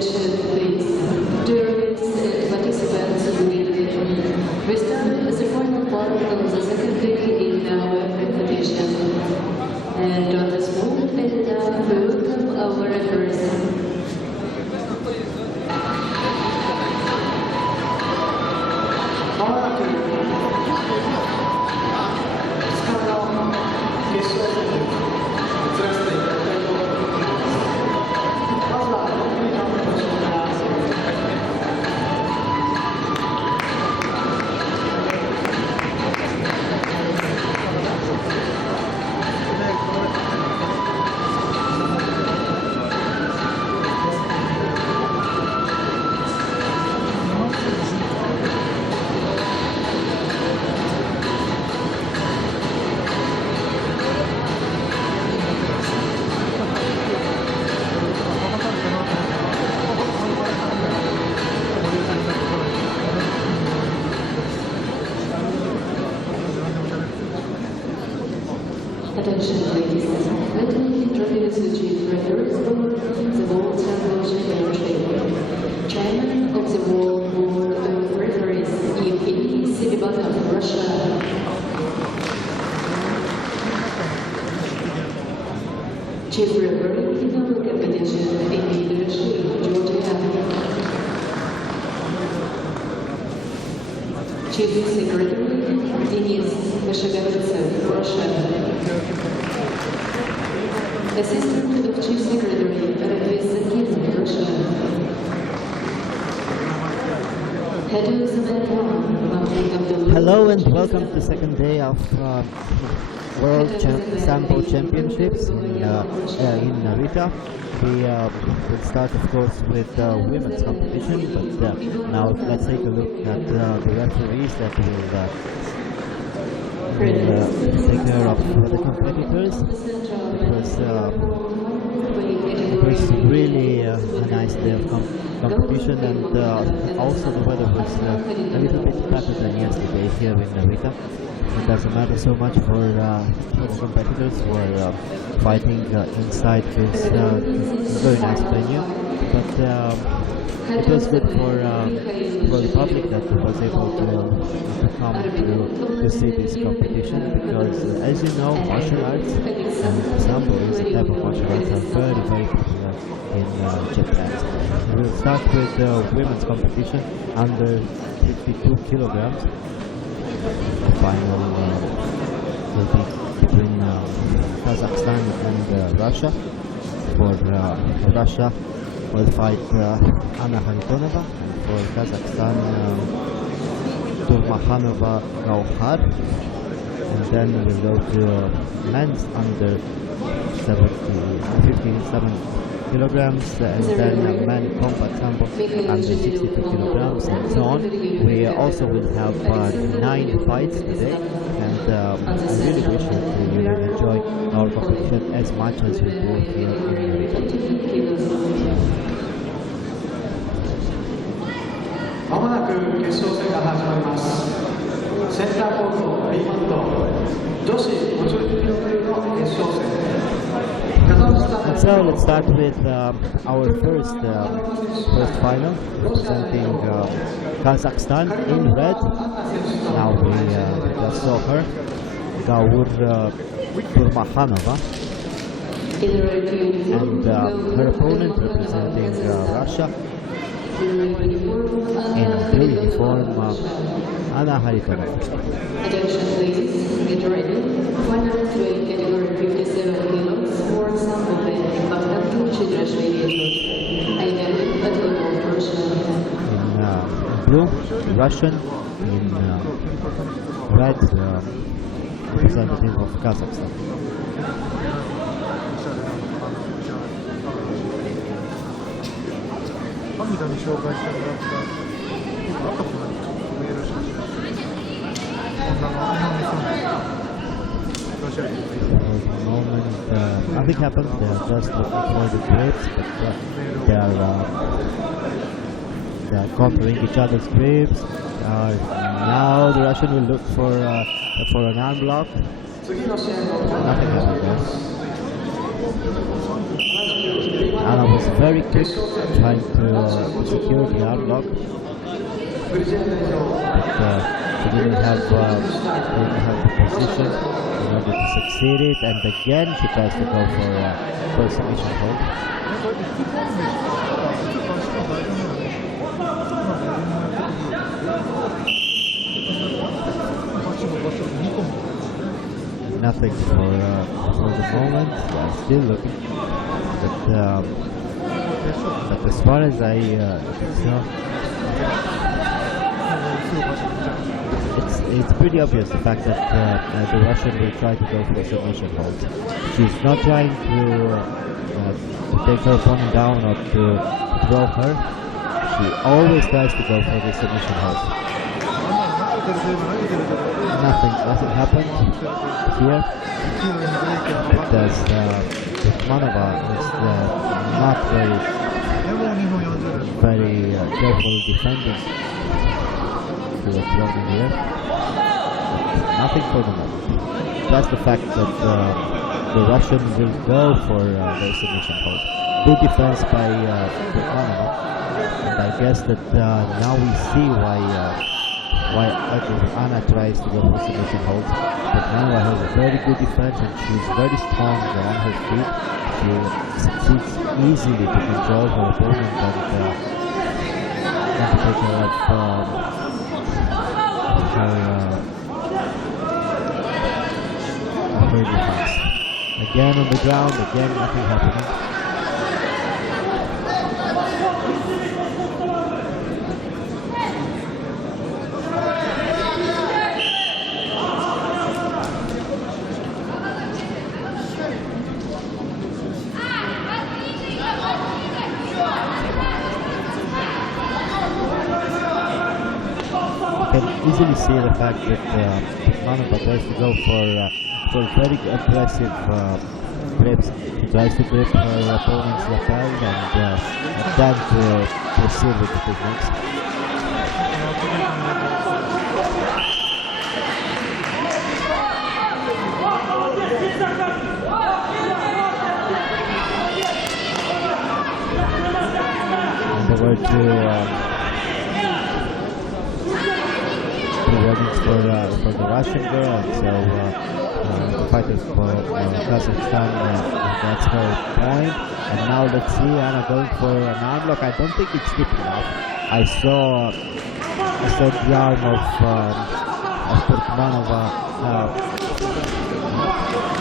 Attention please. Tourists and participants we start the final part of the second day in our competition. And on the spot and now we welcome our referees. Attention please. Let me introduce the chief referees board, the World Sambo Championship. Chairman of the World Board of Referees, Evgeny Selibatov, Russia. Chief referee in our competition, Emil Rashid, Georgia. Chief secretary, Denis Vashagovitsa, Russia. Assistant of Chief Secretary, Radvis Zakin, Russia. Head of the Medal, Hello and welcome to the second day of World Sambo Championships in Narita. We will start, of course, with women's competition, but now let's take a look at the referees that will take care of the competitors. It was really a nice day of competition, and also the weather was a little bit better than yesterday here in Narita. It doesn't matter so much for the competitors who are fighting inside this very nice venue, but it was good for the public that was able to come to see this competition, because as you know, martial arts and Sambo is a type of martial arts are very, very popular in Japan. We'll start with the women's competition under 52 kilograms. The final will be between Kazakhstan and Russia. For Russia will fight Anna Haritonova, and for Kazakhstan Turmakhanova Gauhar. And then we'll go to men's under 57 kilograms, and then men combat Sambo under 62 kilograms, and so on. We also will have 9 fights today, and I really wish that you will enjoy our competition as much as we do here in Narita. まもなく決勝戦が始まります。センターコート B マット女子50キロ級の決勝戦。So let's start with our first final, representing Kazakhstan in red. Now we just saw her, Gaur Turmakhanova, and her opponent representing Russia in blue uniform, Anna Haritonova. Attention please, get ready. Final weight category 57 kilos for Sambo band, Bogdan Chidrashvili. I am at the Russia. In blue, Russian, in red, representative of Kazakhstan. For the moment, nothing happened. They're just looking for the grips, but they're conquering each other's grips. Now the Russian will look for an arm block. Nothing happened there. Anna was very quick trying to secure the arm lock, but she didn't have the position in order to succeed it, and again she tries to go for a submission hold. Nothing for the moment. Yeah, still looking, but as far as I can tell, it's pretty obvious the fact that the Russian will try to go for the submission hold. She's not trying to take her opponent down or to throw her. She always tries to go for the submission hold. Nothing happened here, because Turkmanova is not very careful defending to the thrown in the air. Nothing for the moment. Just the fact that the Russian will go for the submission hold. Good defense by Turkmanova, and I guess that now we see why Anna tries to go for submission hold. But Turkmanova has a very good defense, and she's very strong on her feet. She succeeds easily to control her opponent and to take care of her defense. Again on the ground, again nothing happening. Easily see the fact that Turkmanova tries to go for very aggressive grips. She tries to grip her opponent's lapel and then to proceed with the techniques. And there were two warnings for the Russian girl, so the fighter for Kazakhstan gets her point. And now let's see Anna going for an arm lock. I don't think it's deep enough. I saw the arm of Turkmanova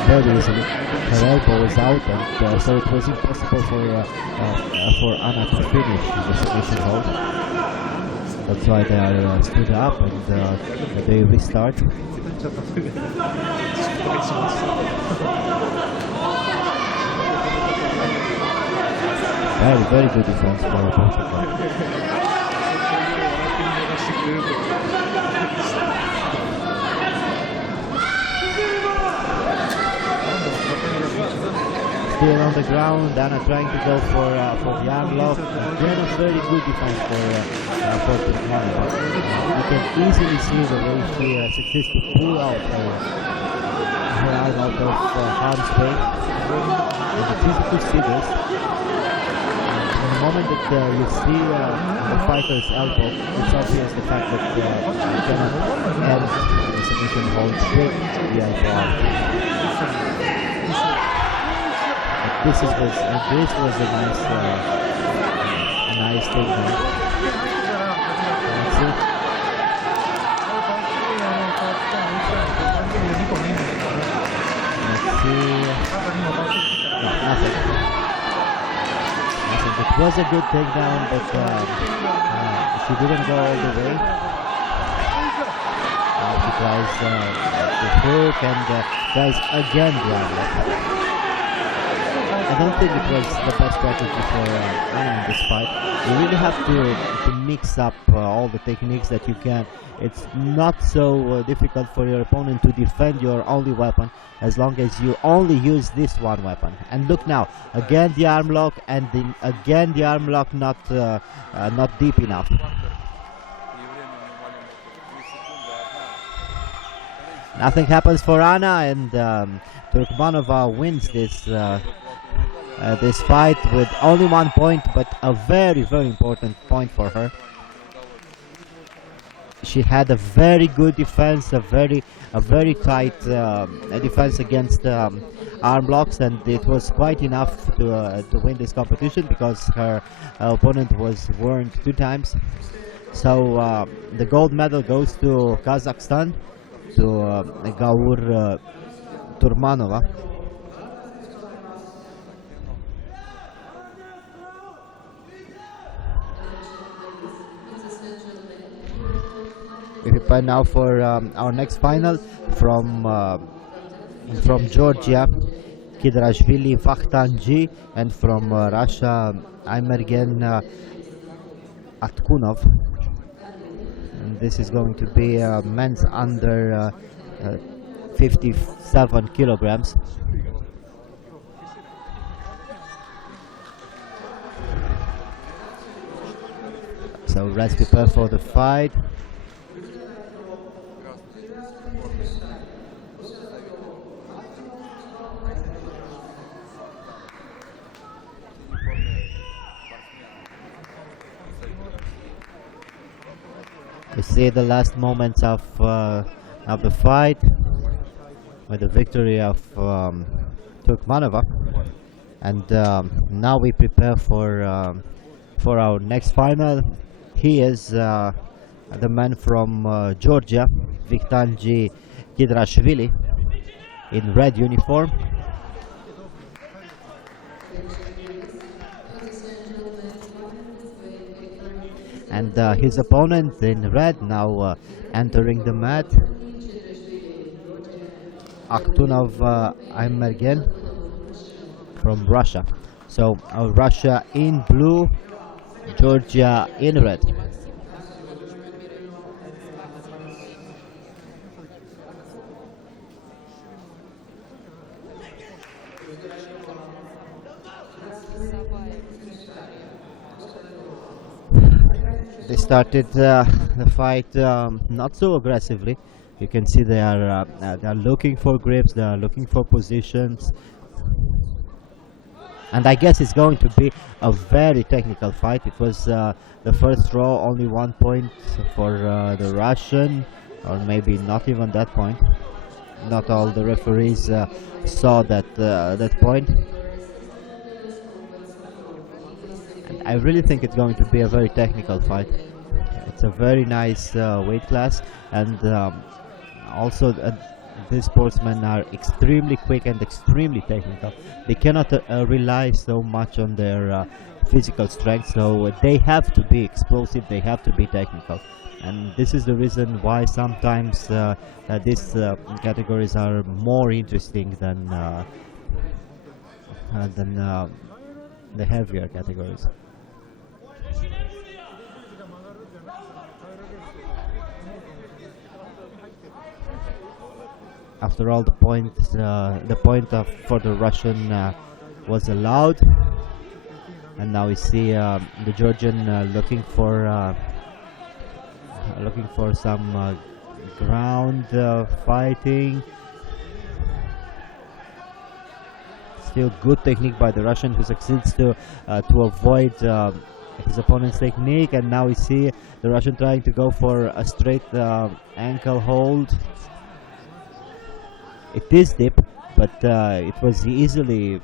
very easily. Her elbow is out, and so it was impossible for Anna to finish the submission hold. That's why they are stood up and they restart. Very good defense for both of them. Still on the ground, Anna trying to go for the arm lock. Again, a very good defense for Turkmanova. You can easily see the way she succeeds to pull out her arm out of harm's way. And it's easy to see this. And the moment that you see the fighter's elbow, it's obvious the fact that you cannot end the submission hold with the elbow out. This was a nice takedown. Let's see. No, nothing. It was a good takedown, but she didn't go all the way. She tries the hook and tries again the arm lock. I don't think it was the best strategy for Anna in this fight. You really have to mix up all the techniques that you can. It's not so difficult for your opponent to defend your only weapon as long as you only use this one weapon. And look now, again the arm lock, and again the arm lock not deep enough. Nothing happens for Anna, and Turkmanova wins this fight with only 1 point, but a very, very important point for her. She had a very good defense, a very tight defense against arm blocks, and it was quite enough to win this competition because her opponent was warned 2 times. So the gold medal goes to Kazakhstan, to Gaur Turmanova. We prepare now for our next final from Georgia, Kidrashvili Vakhtanji, and from Russia, Aymergen Atkunov. And this is going to be men's under 57 kilograms. So let's prepare for the fight. We see the last moments of the fight with the victory of Turkmanova, and now we prepare for our next final. He is the man from Georgia, Vakhtanji Kidrashvili, in red uniform. And his opponent in red now entering the mat, Akhtunov Aymergen from Russia. So Russia in blue, Georgia in red. They started the fight not so aggressively. You can see they are looking for grips, they are looking for positions, and I guess it's going to be a very technical fight. It was the first row, only 1 point for the Russian, or maybe not even that point. Not all the referees saw that point. I really think it's going to be a very technical fight. It's a very nice weight class, and also these sportsmen are extremely quick and extremely technical. They cannot rely so much on their physical strength, so they have to be explosive, they have to be technical. And this is the reason why sometimes these categories are more interesting than the heavier categories. After all, the point for the Russian was allowed, and now we see the Georgian looking for some ground fighting. Still good technique by the Russian, who succeeds to avoid his opponent's technique, and now we see the Russian trying to go for a straight ankle hold. It is deep, but it was easily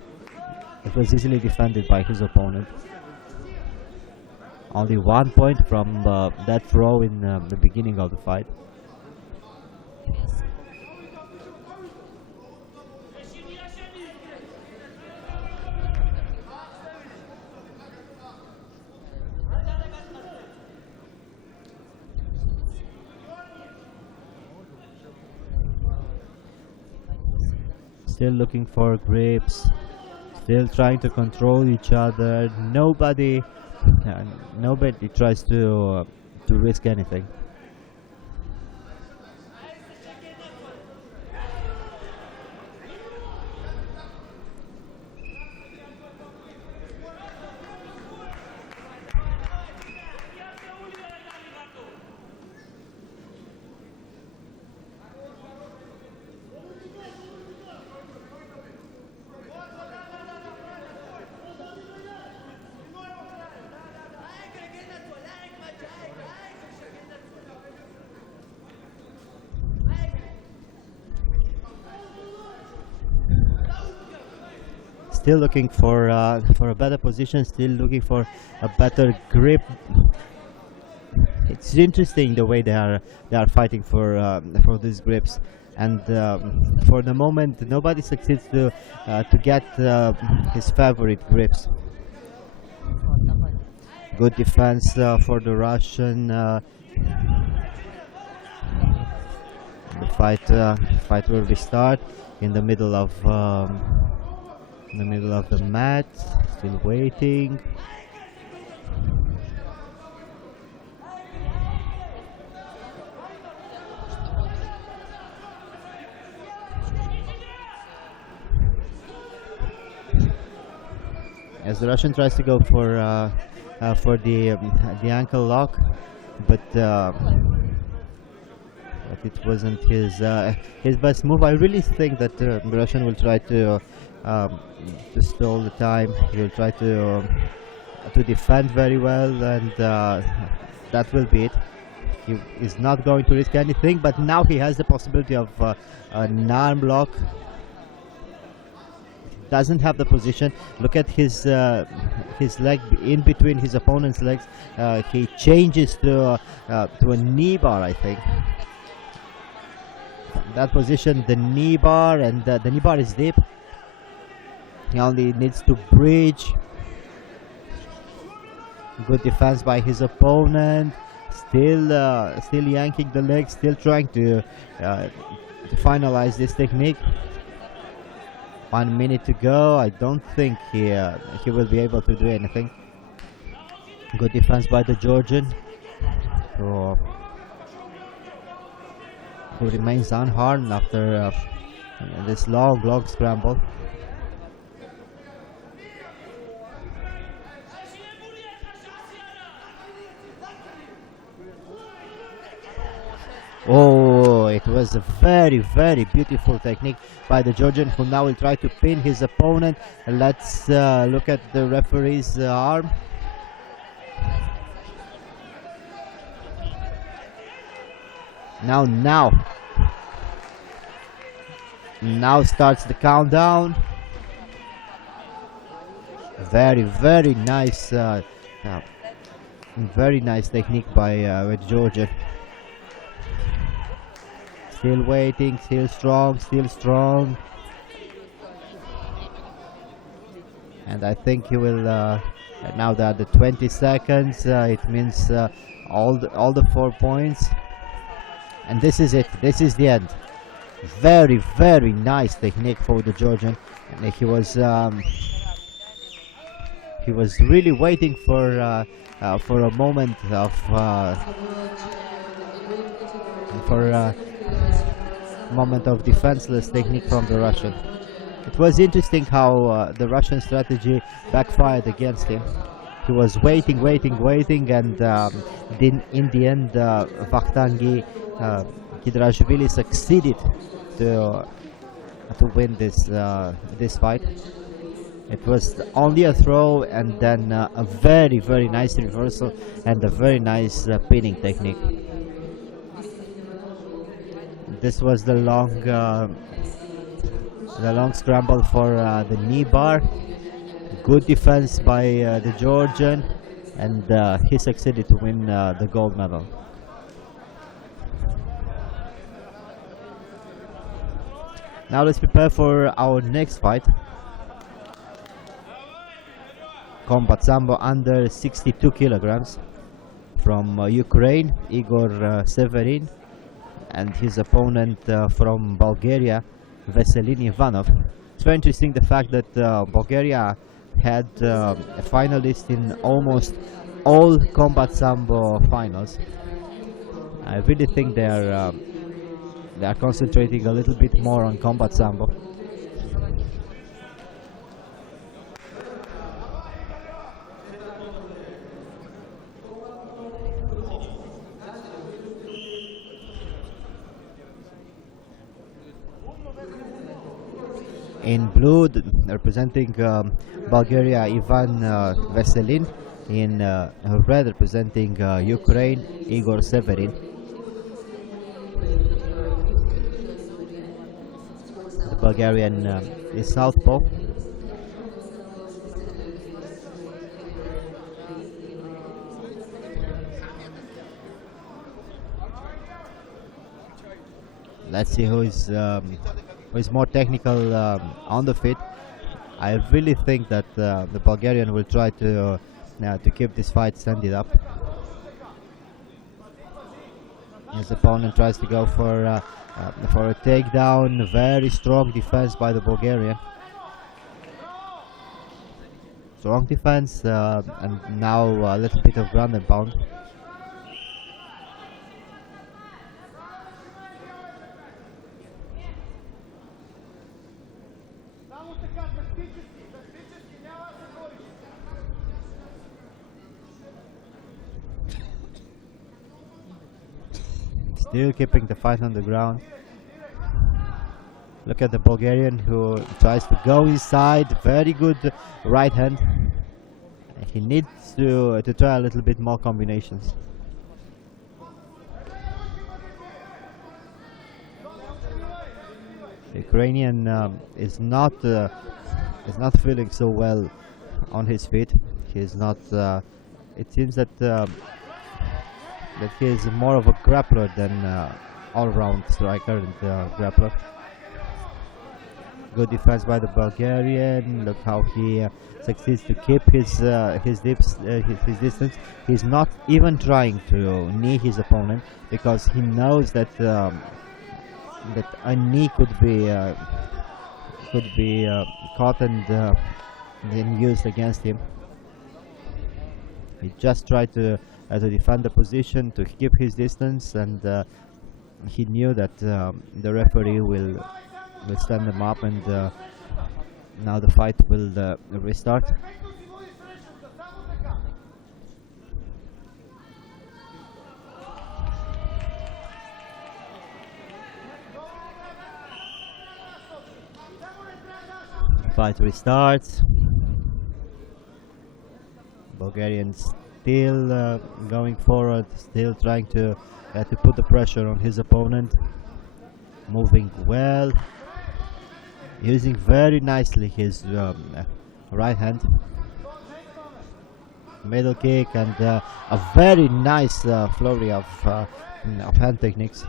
defended by his opponent. Only 1 point from that throw in the beginning of the fight. Still looking for grips, still trying to control each other. Nobody tries to risk anything. still looking for a better position, still looking for a better grip. It's interesting the way they are fighting for these grips, and for the moment nobody succeeds to get his favorite grips. Good defense for the Russian. The fight will restart in the middle of the mat. Still waiting. As the Russian tries to go for the ankle lock, but it wasn't his best move. I really think that the Russian will try to stall the time. He will try to defend very well, and that will be it. He is not going to risk anything, but now he has the possibility of an arm lock. Doesn't have the position. Look at his leg in between his opponent's legs. He changes to a knee bar, I think. That position, the knee bar, and the knee bar is deep. He only needs to bridge. Good defense by his opponent. Still yanking the leg. Still trying to finalize this technique. 1 minute to go. I don't think he will be able to do anything. Good defense by the Georgian, who remains unharmed after this long scramble. Oh, it was a very, very beautiful technique by the Georgian, who now will try to pin his opponent. Let's look at the referee's arm. Now starts the countdown. Very, very nice technique by Georgian. Still waiting, still strong. And I think he will, now that the 20 seconds, it means all the 4 points. And this is it, this is the end. Very, very nice technique for the Georgian. And he was really waiting for a moment of defenseless technique from the Russian. It was interesting how the Russian strategy backfired against him. He was waiting, and in the end, Vakhtangi Gidrashvili succeeded to win this fight. It was only a throw, and then a very, very nice reversal and a very nice pinning technique. This was the long scramble for the knee bar. Good defense by the Georgian, and he succeeded to win the gold medal. Now let's prepare for our next fight. Combat Sambo under 62 kilograms from Ukraine, Igor Severin, and his opponent from Bulgaria, Veselin Ivanov. It's very interesting the fact that Bulgaria had a finalist in almost all Combat Sambo finals. I really think they are concentrating a little bit more on Combat Sambo. In blue, representing Bulgaria, Ivan Veselin. In red, representing Ukraine, Igor Severin. The Bulgarian is southpaw. Let's see who is more technical on the feet. I really think that the Bulgarian will try to keep this fight standing up. His opponent tries to go for a takedown. Very strong defense by the Bulgarian. Strong defense and now a little bit of ground and pound. Still keeping the fight on the ground. Look at the Bulgarian who tries to go inside. Very good right hand. He needs to try a little bit more combinations. The Ukrainian is not feeling so well on his feet. He is not. It seems that he is more of a grappler than all-round striker and grappler. Good defense by the Bulgarian. Look how he succeeds to keep his distance. He's not even trying to knee his opponent because he knows that that a knee could be caught and then used against him. He just tried to defend the position, to keep his distance, and he knew that the referee will stand them up, and now the fight will restart. Fight restarts. Bulgarians still going forward, still trying to put the pressure on his opponent. Moving well, using very nicely his right hand. Middle kick and a very nice flurry of hand techniques.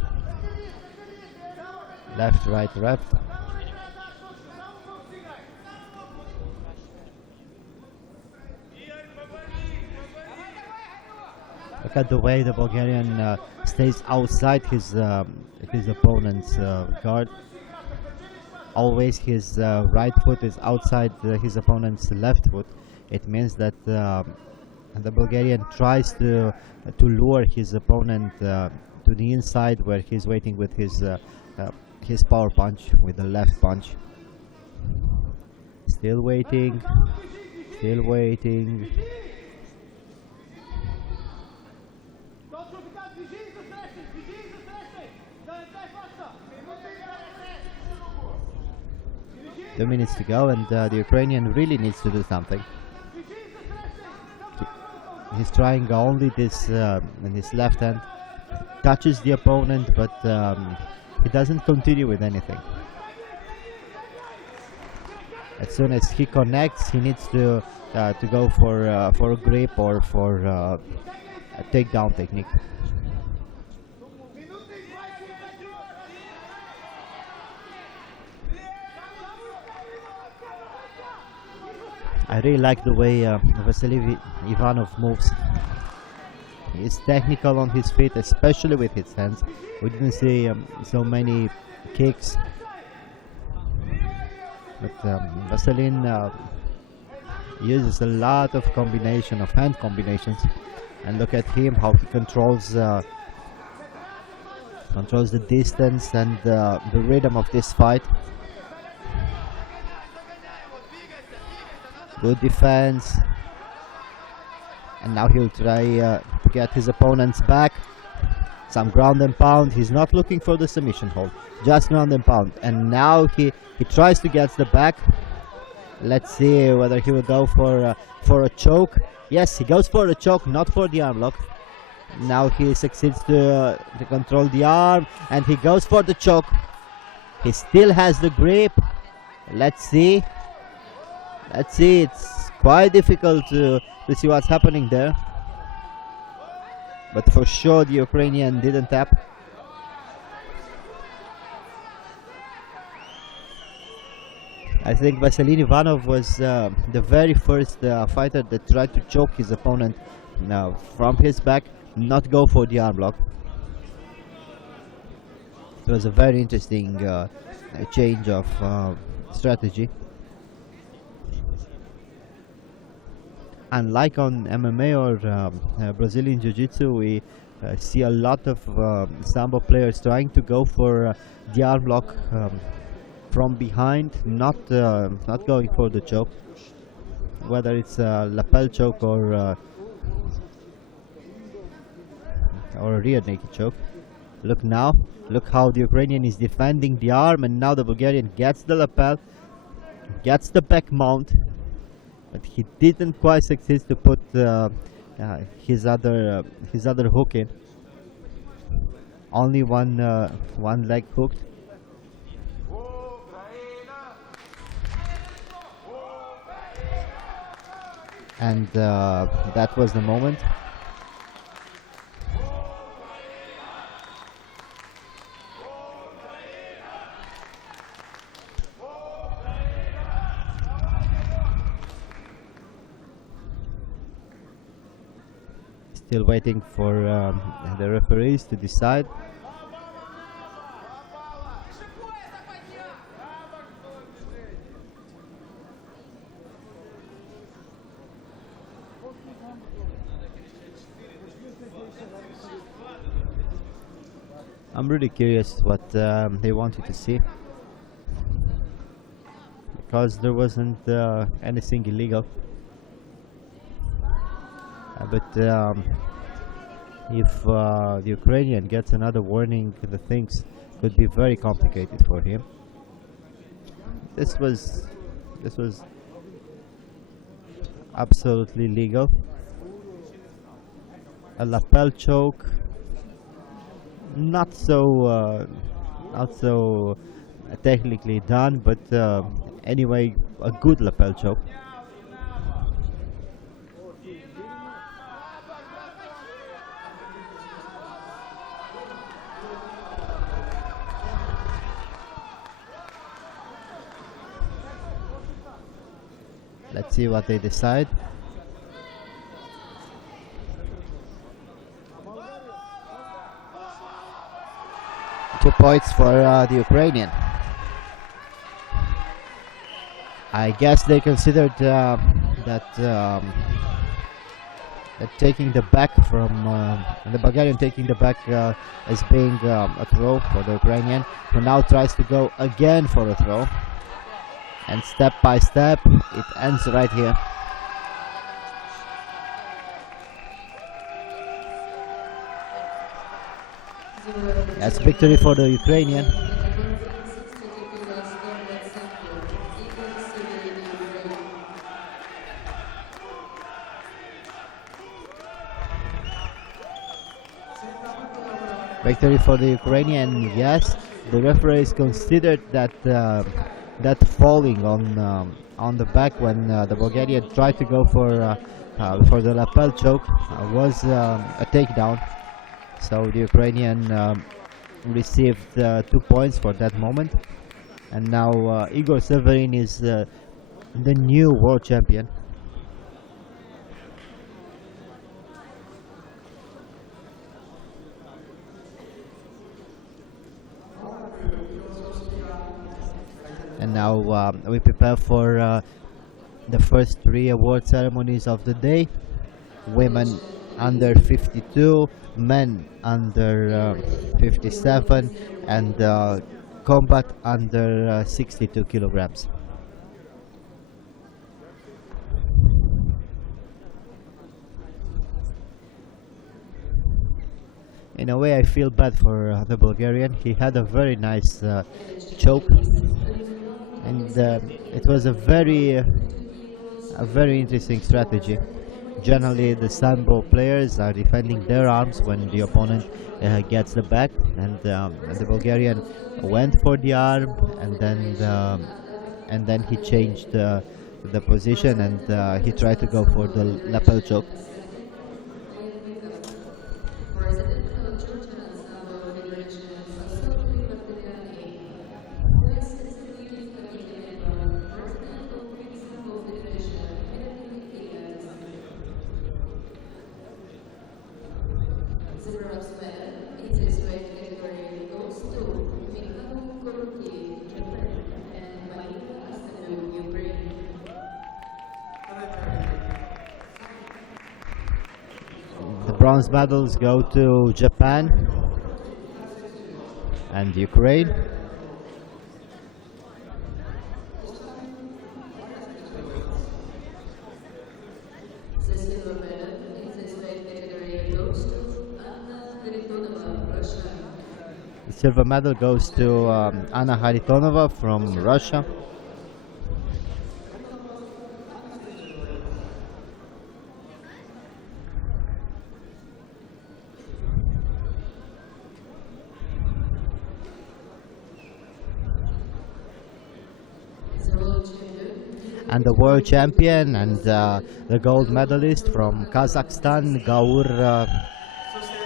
Left, right, left. Look at the way the Bulgarian stays outside his opponent's guard. Always his right foot is outside his opponent's left foot. It means that the Bulgarian tries to lure his opponent to the inside, where he's waiting with his power punch, with the left punch. Still waiting, still waiting. 2 minutes to go, and the Ukrainian really needs to do something. He's trying only this in his left hand, touches the opponent, but he doesn't continue with anything. As soon as he connects, he needs to go for a grip or for a takedown technique. I really like the way Vasily Ivanov moves. He is technical on his feet, especially with his hands. We didn't see so many kicks, but Vasily uses a lot of combination of hand combinations, and look at him, how he controls the distance and the rhythm of this fight. Good defense, and now he'll try to get his opponent's back. Some ground and pound. He's not looking for the submission hold, just ground and pound. And now he tries to get the back. Let's see whether he will go for a choke. Yes, he goes for a choke, not for the arm lock. Now he succeeds to control the arm, and he goes for the choke. He still has the grip. Let's see. Let's see, it's quite difficult to see what's happening there. But for sure the Ukrainian didn't tap. I think Vasilin Ivanov was the very first fighter that tried to choke his opponent from his back, not go for the arm lock. It was a very interesting change of strategy. Unlike on MMA or Brazilian Jiu-Jitsu, we see a lot of Sambo players trying to go for the arm lock from behind, not going for the choke, whether it's a lapel choke or a rear naked choke. Look now, look how the Ukrainian is defending the arm, and now the Bulgarian gets the lapel, gets the back mount, but he didn't quite succeed to put his other hook in. Only one leg hooked. And that was the moment. Still waiting for the referees to decide. I'm really curious what they wanted to see, because there wasn't anything illegal. But if the Ukrainian gets another warning, the things could be very complicated for him. This was absolutely legal. A lapel choke, not so technically done, but anyway, a good lapel choke. Let's see what they decide. Two points for the Ukrainian. I guess they considered that taking the back from the Bulgarian taking the back as being a throw for the Ukrainian, who now tries to go again for a throw. And step by step, it ends right here. That's victory for the Ukrainian. Victory for the Ukrainian, yes. The referees considered that that falling on the back when the Bulgarian tried to go for the lapel choke was a takedown. So the Ukrainian received 2 points for that moment, and now Igor Severin is the new world champion. And now we prepare for the first 3 award ceremonies of the day. Women under 52, men under 57, and combat under 62 kilograms. In a way, I feel bad for the Bulgarian. He had a very nice choke, and it was a very interesting strategy. Generally, the Sambo players are defending their arms when the opponent gets the back, and the Bulgarian went for the arm, and then he changed the position, and he tried to go for the lapel choke. bronze medals go to Japan and Ukraine. The silver medal in this weight category goes to Anna Haritonova, Russia. The silver medal goes to Anna Haritonova from Russia. The world champion And the world champion and the gold medalist from Kazakhstan, Gaur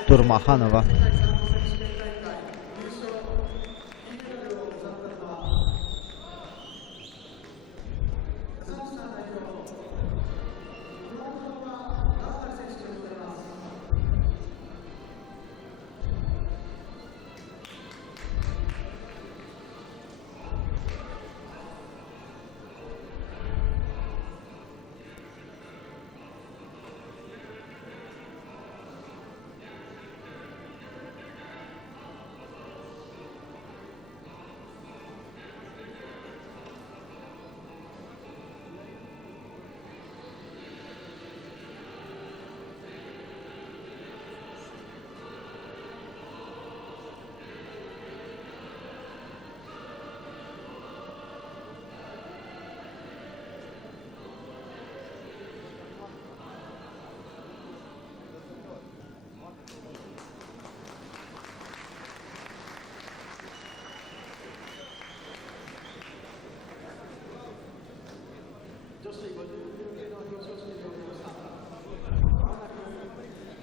Turmahanova.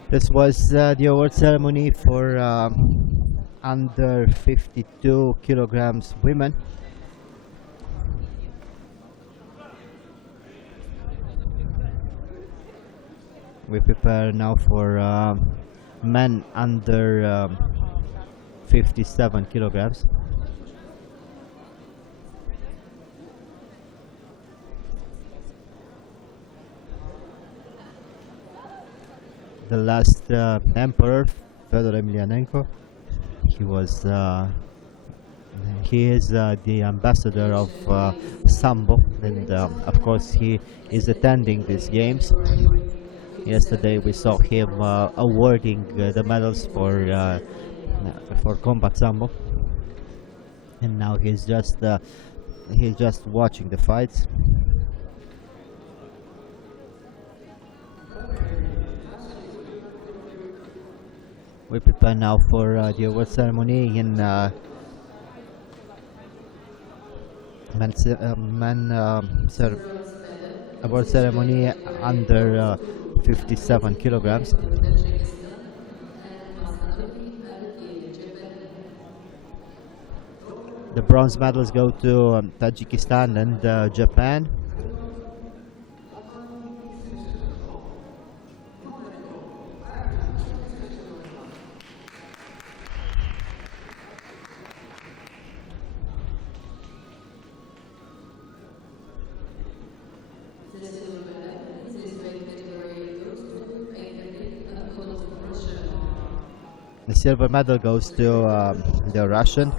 This was the award ceremony for under 52 kilograms women. We prepare now for men under 57 kilograms. The last emperor, Fyodor Emelianenko, he is the ambassador of Sambo, and of course he is attending these games. Yesterday we saw him awarding the medals for combat Sambo, and now he's just watching the fights. We prepare now for the award ceremony in award ceremony under 57 kilograms. The bronze medals go to Tajikistan and Japan. The silver medal goes to the Russian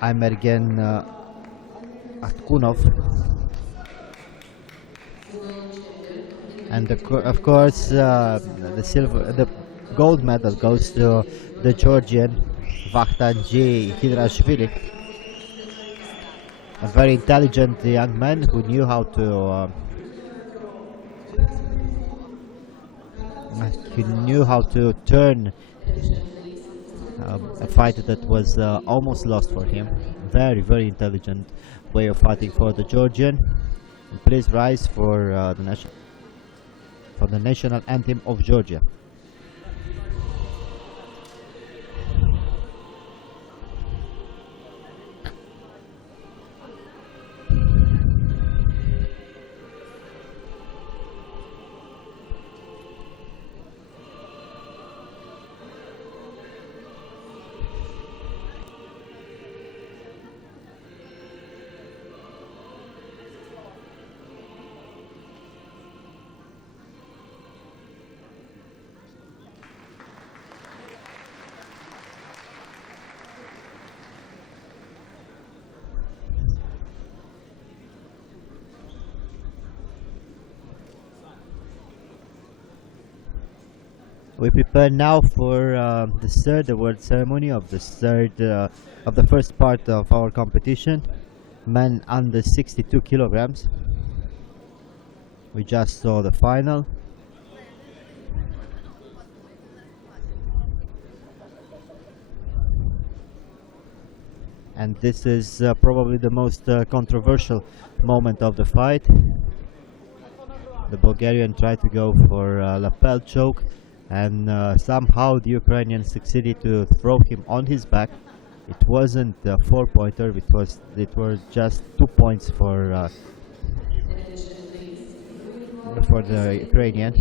Amergen Atkunov, and of course the gold medal goes to the Georgian Vakhtanji Hidrashvili, a very intelligent young man who knew how to turn a fight that was almost lost for him. Very, very intelligent way of fighting for the Georgian. And please rise for the national anthem of Georgia. We prepare now for the third award ceremony of the first part of our competition, men under 62 kilograms. We just saw the final. And this is probably the most controversial moment of the fight. The Bulgarian tried to go for a lapel choke, and somehow the Ukrainian succeeded to throw him on his back. It wasn't a 4-pointer, it was just 2 points for the Ukrainian.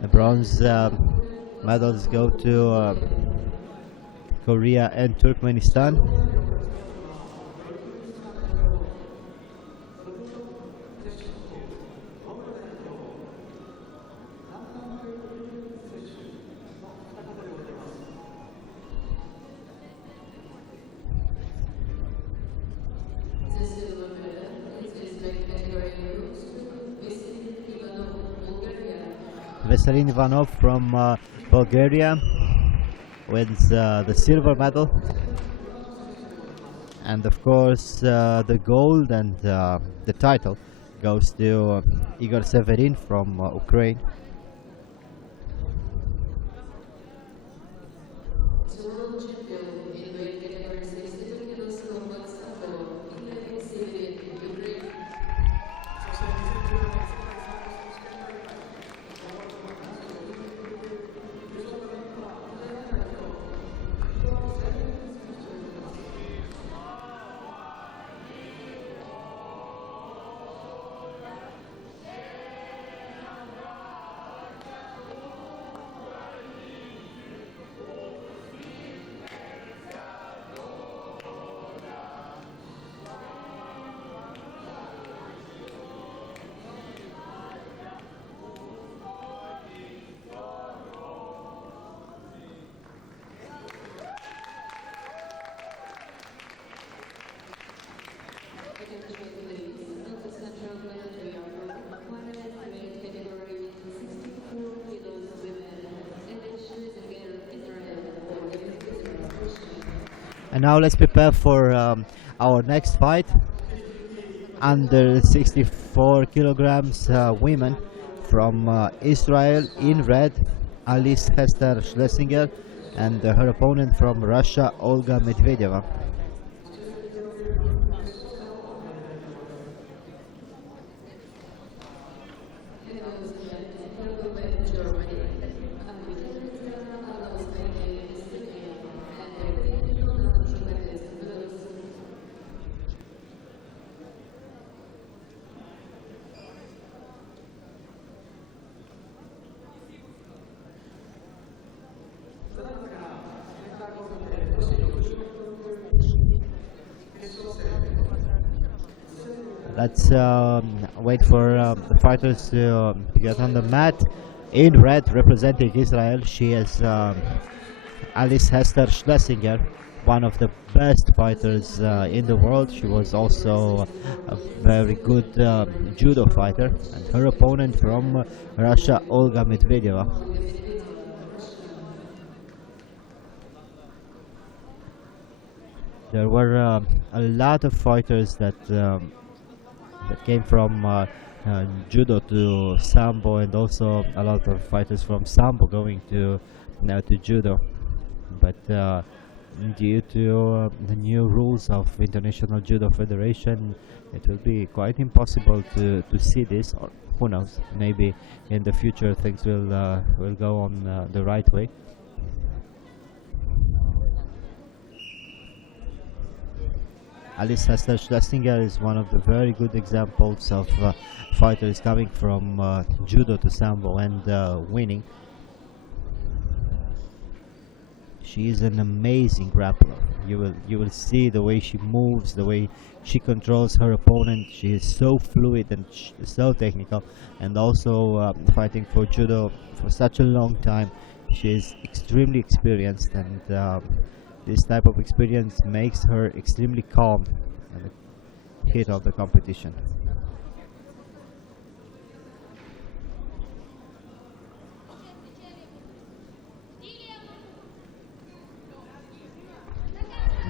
The bronze medals go to Korea and Turkmenistan. Veselin Ivanov from Bulgaria wins the silver medal, and of course the gold and the title goes to Igor Severin from Ukraine. And now let's prepare for our next fight. Under 64 kilograms women from Israel in red, Alice Hester Schlesinger, and her opponent from Russia, Olga Medvedeva. Let's wait for the fighters to get on the mat. In red, representing Israel, she is Alice Hester Schlesinger, one of the best fighters in the world. She was also a very good judo fighter. And her opponent from Russia, Olga Medvedeva. There were a lot of fighters that came from judo to Sambo, and also a lot of fighters from Sambo going to judo. But due to the new rules of International Judo Federation, it will be quite impossible to see this. Or who knows? Maybe in the future things will go on the right way. Alice Schlesinger is one of the very good examples of fighters coming from judo to sambo and winning. She is an amazing grappler. You will see the way she moves, the way she controls her opponent. She is so fluid and so technical, and also fighting for judo for such a long time. She is extremely experienced, and this type of experience makes her extremely calm at the heat of the competition.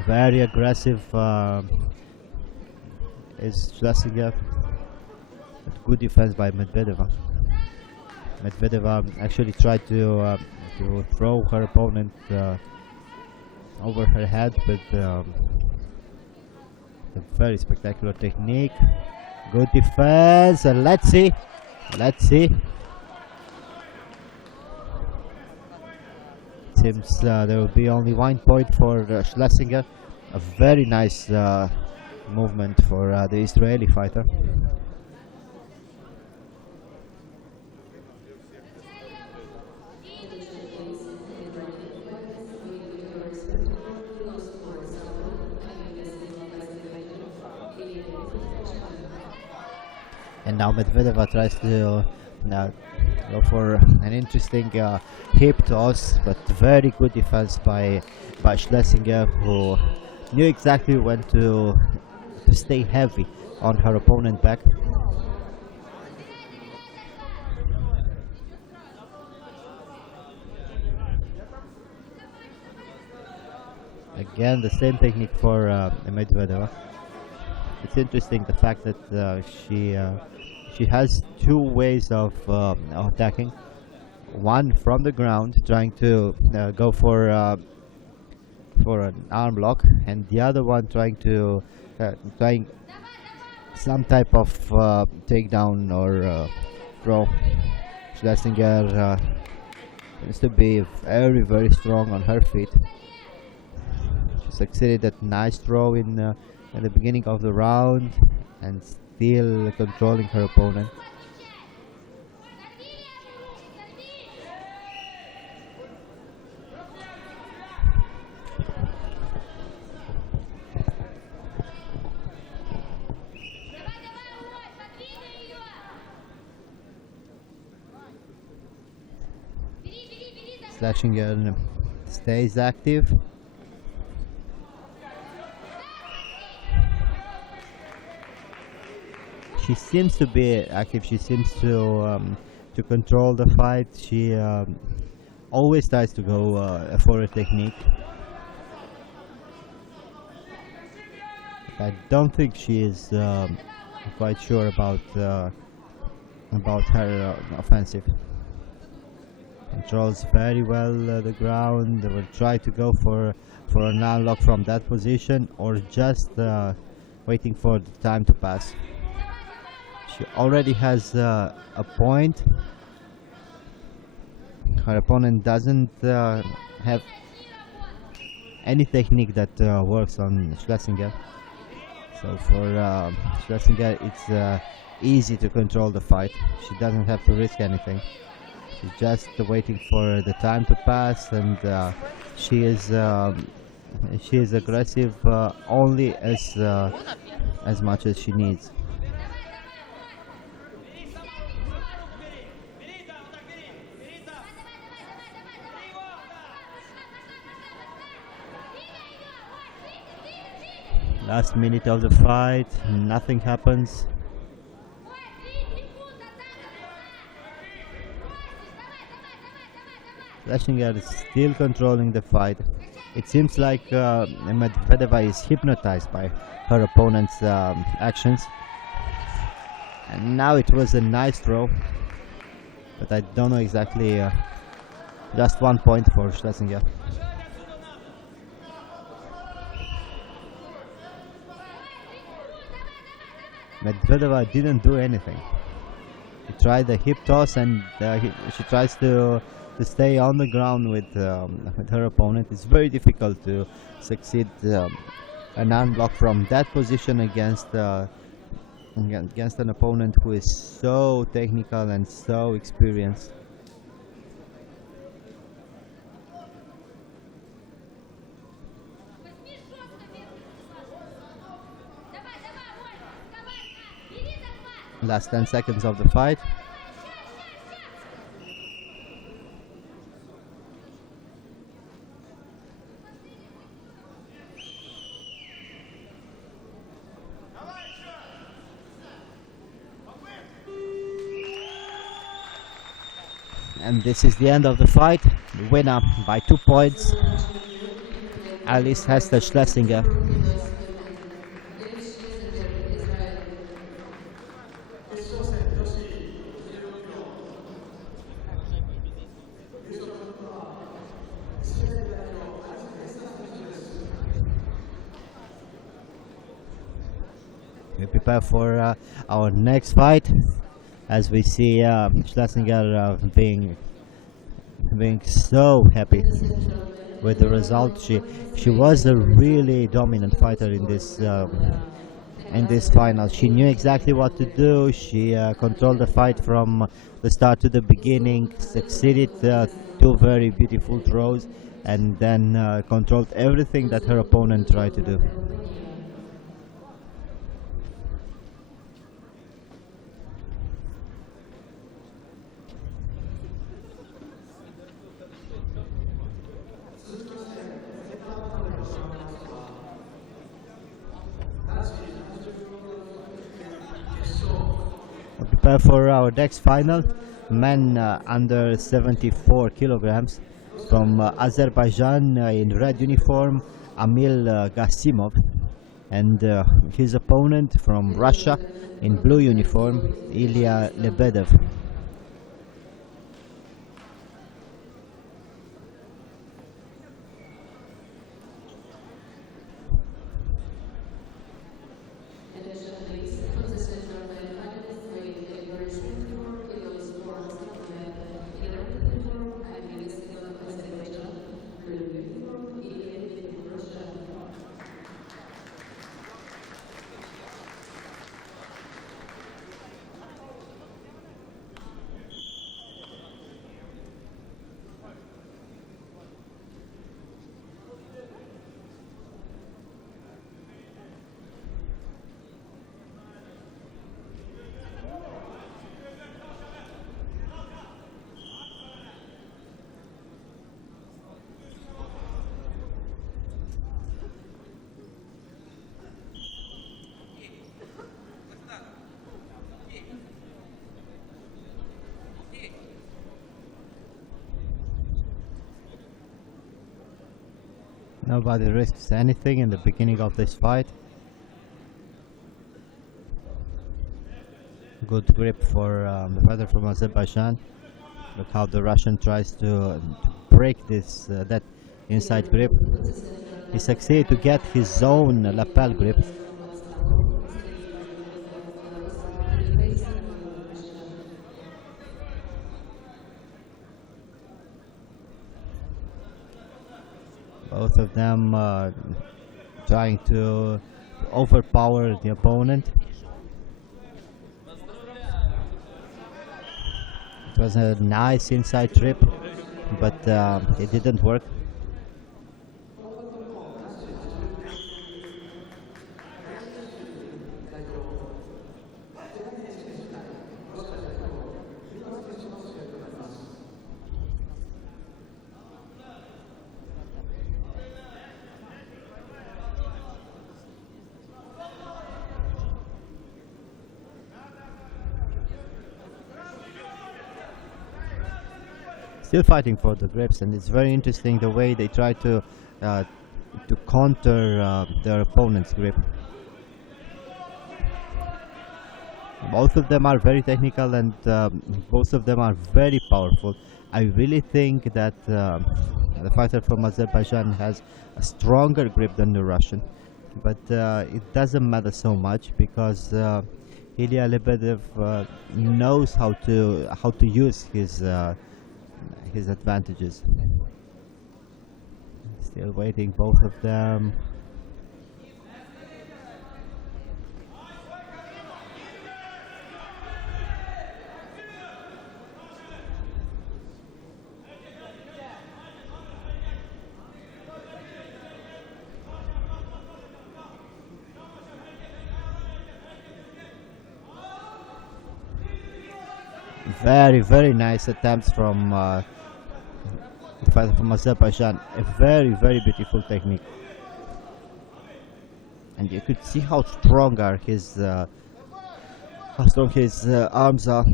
Very aggressive is Schlesinger, but good defense by Medvedeva. Medvedeva actually tried to throw her opponent over her head with a very spectacular technique. Good defense, and let's see. Seems there will be only 1 point for Schlesinger. A very nice movement for the Israeli fighter. And now Medvedeva tries to go for an interesting hip toss, but very good defense by Schlesinger, who knew exactly when to stay heavy on her opponent's back. Again, the same technique for Medvedeva. It's interesting the fact that she has two ways of attacking. One from the ground, trying to go for an arm lock, and the other one trying some type of takedown or throw. Schlesinger seems to be very strong on her feet. She succeeded at nice throw in the beginning of the round, and still controlling her opponent. Schlesinger stays active. She seems to be active. She seems to control the fight. She always tries to go for a technique. I don't think she is quite sure about her offensive. Controls very well the ground. They will try to go for an unlock from that position, or just waiting for the time to pass. She already has a point. Her opponent doesn't have any technique that works on Schlesinger. So for Schlesinger, it's easy to control the fight. She doesn't have to risk anything. She's just waiting for the time to pass, and she is aggressive only as much as she needs. Last minute of the fight, nothing happens. Schlesinger is still controlling the fight. It seems like Medvedeva is hypnotized by her opponent's actions. And now it was a nice throw, but I don't know exactly. Just 1 point for Schlesinger. Medvedeva didn't do anything. She tried the hip toss, and she tries to stay on the ground with her opponent. It's very difficult to succeed an unblock from that position against against an opponent who is so technical and so experienced. Last 10 seconds of the fight. And this is the end of the fight. The winner by 2 points, Alice Hester Schlesinger. We prepare for our next fight, as we see Schlesinger being so happy with the result. She was a really dominant fighter in this final. She knew exactly what to do. She controlled the fight from the start to the beginning, succeeded 2 very beautiful throws, and then controlled everything that her opponent tried to do. Prepare for our next final, men under 74 kilograms, from Azerbaijan in red uniform, Amil Gasimov, and his opponent from Russia in blue uniform, Ilya Lebedev. Nobody risks anything in the beginning of this fight. Good grip for the fighter from Azerbaijan. Look how the Russian tries to break that inside grip. He succeeded to get his own lapel grip. Both of them trying to overpower the opponent. It was a nice inside trip, but it didn't work. Still fighting for the grips, and it's very interesting the way they try to counter their opponent's grip. Both of them are very technical, and both of them are very powerful. I really think that the fighter from Azerbaijan has a stronger grip than the Russian, but it doesn't matter so much because Ilya Lebedev knows how to use his advantages. Still waiting, both of them. Very nice attempts from the fighter from Azerbaijan. A very beautiful technique. And you could see how strong are his arms are.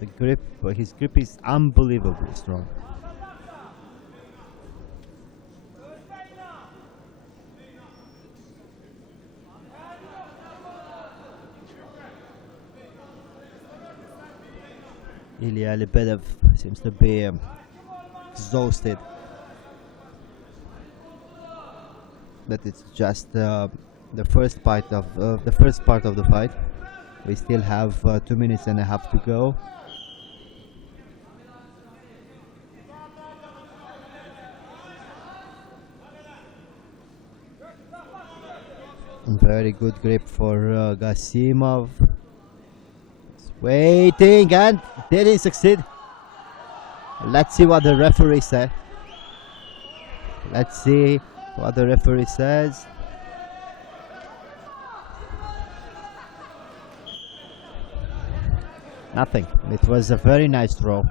The grip, his grip is unbelievably strong. Ilya Lebedev seems to be exhausted, but it's just the first part of the fight. We still have 2 minutes and a half to go. Very good grip for Gasimov. Waiting, and did he succeed? Let's see what the referee said. Let's see what the referee says. Nothing. It was a very nice throw.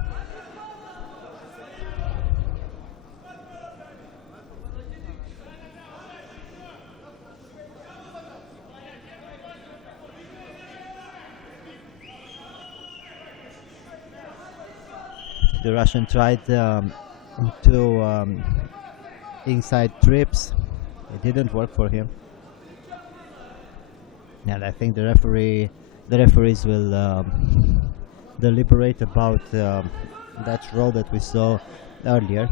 The Russian tried to inside trips. It didn't work for him, and I think the referees will deliberate about that throw that we saw earlier.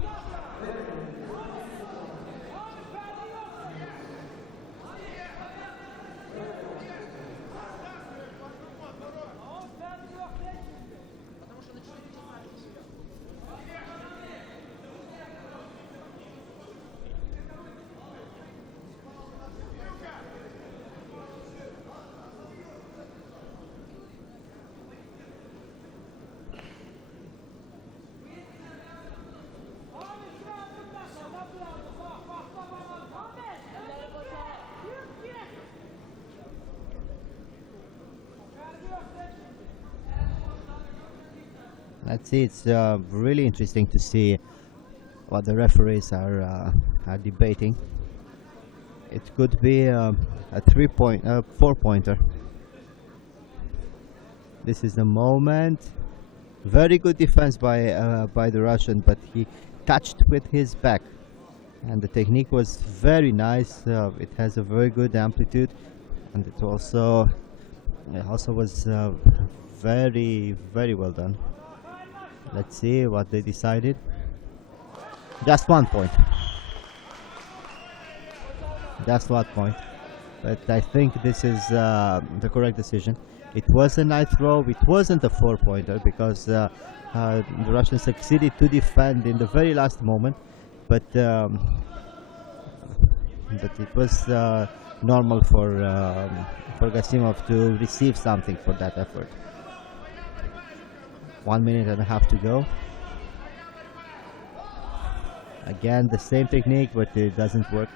Let's see. It's really interesting to see what the referees are debating. It could be a 4-pointer. This is the moment. Very good defense by the Russian, but he touched with his back, and the technique was very nice. It has a very good amplitude, and it also was very well done. Let's see what they decided. Just 1 point. Just 1 point. But I think this is the correct decision. It was a nice throw. It wasn't a 4-pointer because the Russians succeeded to defend in the very last moment. But it was normal for Gasimov to receive something for that effort. 1 minute and a half to go. Again, the same technique, but it doesn't work.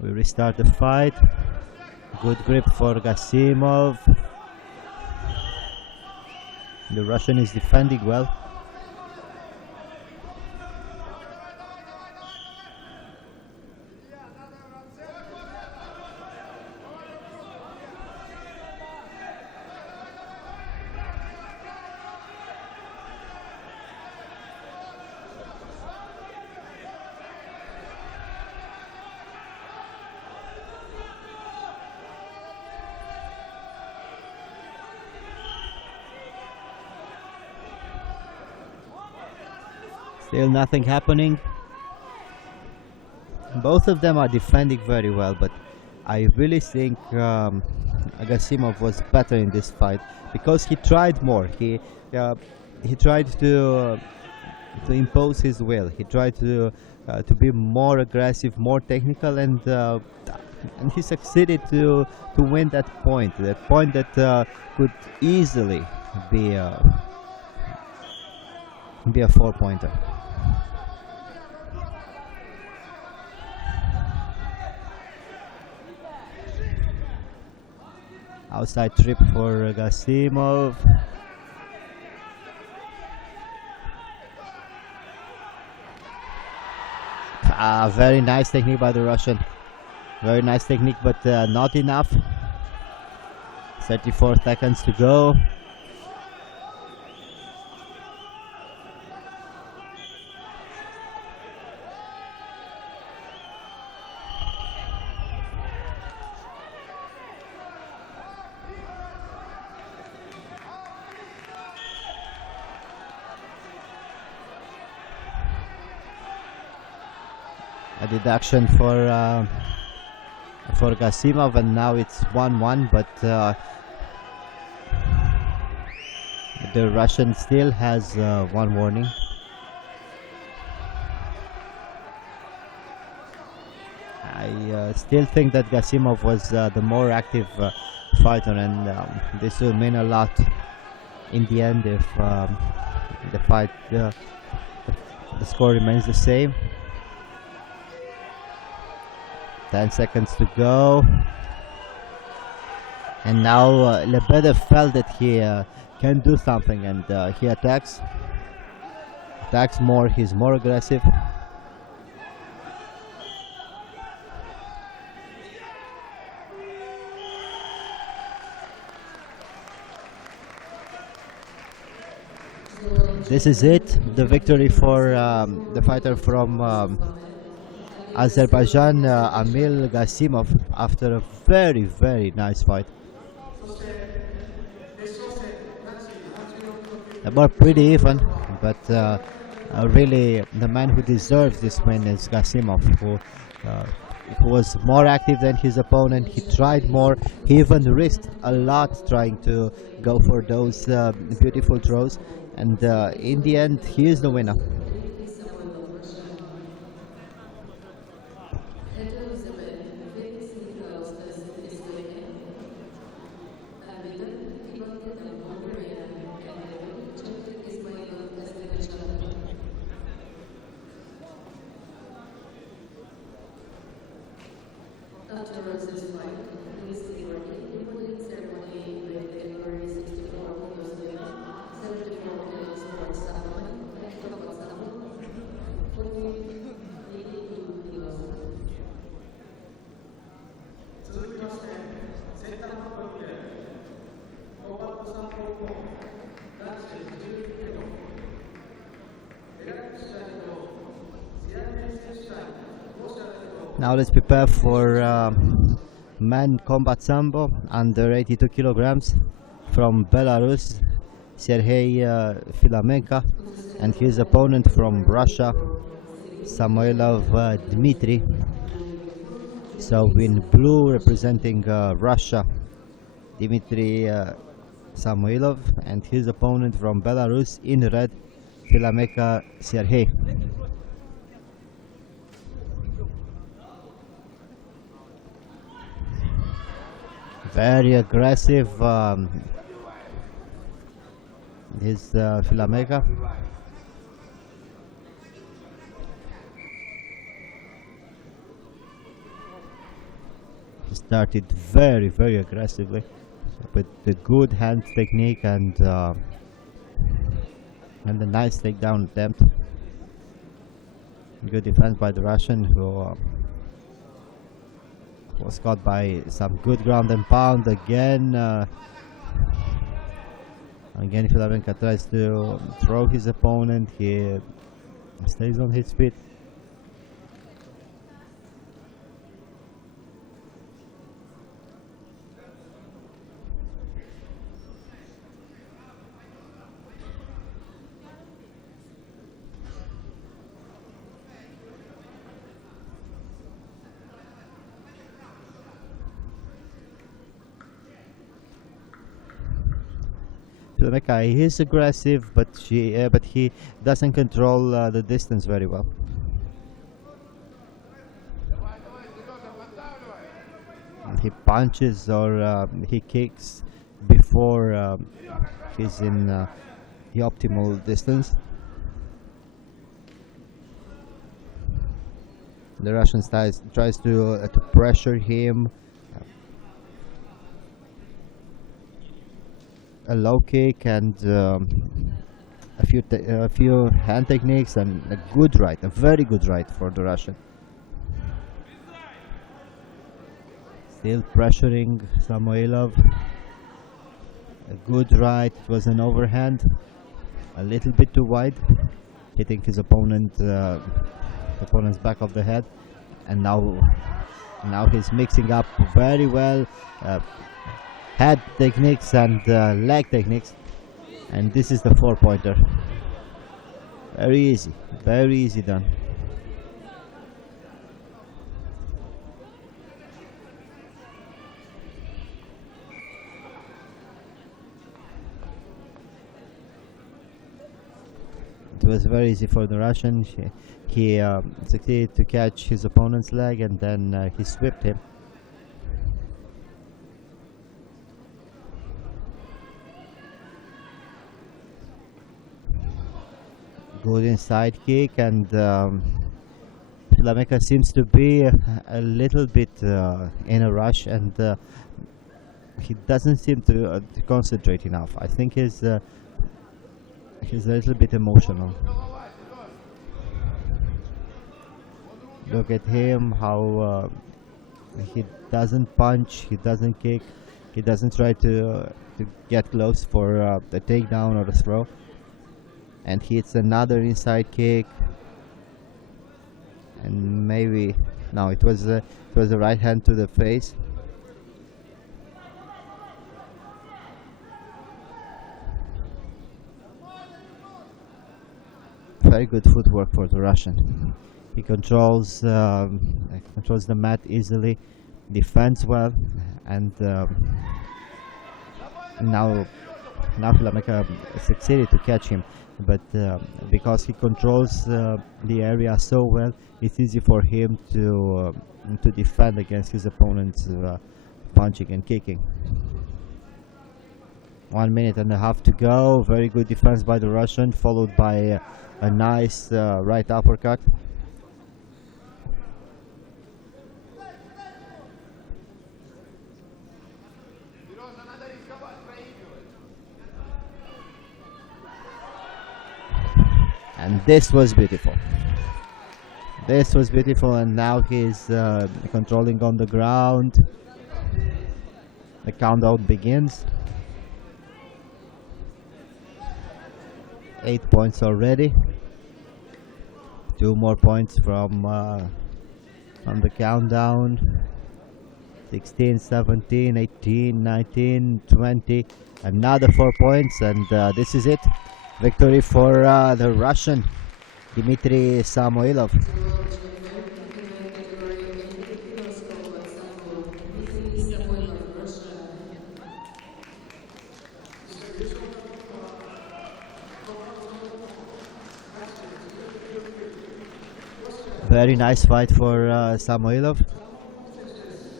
We restart the fight. Good grip for Gasimov. The Russian is defending well. Still nothing happening. Both of them are defending very well, but I really think Gasimov was better in this fight because he tried more. He tried to impose his will. He tried to be more aggressive, more technical, and he succeeded to win that point. That point that could easily be be a 4-pointer. Outside trip for Gasimov. Very nice technique by the Russian. Very nice technique, but not enough. 34 seconds to go. A deduction for Gasimov, and now it's 1-1, but the Russian still has one warning. I still think that Gasimov was the more active fighter, and this will mean a lot in the end if the fight, the score remains the same. 10 seconds to go, and now Lebedev felt that he can do something, and he attacks more. He's more aggressive. This is it, the victory for the fighter from Azerbaijan, Amil Gasimov, after a very, very nice fight. About pretty even, but really the man who deserves this win is Gasimov, who was more active than his opponent. He tried more. He even risked a lot trying to go for those beautiful throws, and in the end he is the winner. Afterwards, this fight, please see your opening ceremony with category 64 kilos women, 74 kilos for Sambo, and for Sambo, 82 kilos. 続きまして、センターのブロックで、フォーバット3方向、男子10キロ、エラクシャイとシアメンセッシャイ、ロシアで Now let's prepare for men combat sambo under 82 kilograms from Belarus, Sergei Filamenko, and his opponent from Russia, Samoilov Dmitry. So in blue representing Russia, Dmitry Samoilov, and his opponent from Belarus in red, Filamenko Sergei. Very aggressive, is Filamenko. Started very, very aggressively with the good hand technique and a nice takedown attempt. Good defense by the Russian, who was caught by some good ground and pound. Again Filamenko tries to throw his opponent. He stays on his feet. Filamenko is aggressive, but he doesn't control the distance very well. He punches or he kicks before he's in the optimal distance. The Russian tries to pressure him. A low kick and a few hand techniques and a good right, a very good right for the Russian. Still pressuring Samoilov. A good right. It was an overhand, a little bit too wide, hitting his opponent's back of the head. And now he's mixing up very well head techniques and leg techniques. And this is the 4-pointer. Very easy done. It was very easy for the Russian. He succeeded to catch his opponent's leg and then he swept him. Good inside kick, and Lameka seems to be a little bit in a rush, and he doesn't seem to concentrate enough. I think he's a little bit emotional. Look at him, how he doesn't punch, he doesn't kick, he doesn't try to get close for a takedown or a throw. And hits another inside kick, and maybe no, it was a right hand to the face. Very good footwork for the Russian. He controls the mat easily, defends well, and now Lameka succeeded to catch him. But because he controls the area so well, it's easy for him to defend against his opponent's punching and kicking. 1 minute and a half to go. Very good defense by the Russian, followed by a nice right uppercut. And this was beautiful. This was beautiful, and now he's controlling on the ground. The countdown begins. 8 points already. 2 more points from the countdown. 16, 17, 18, 19, 20. Another 4 points, and this is it. Victory for the Russian, Dmitry Samoilov. Very nice fight for Samoilov.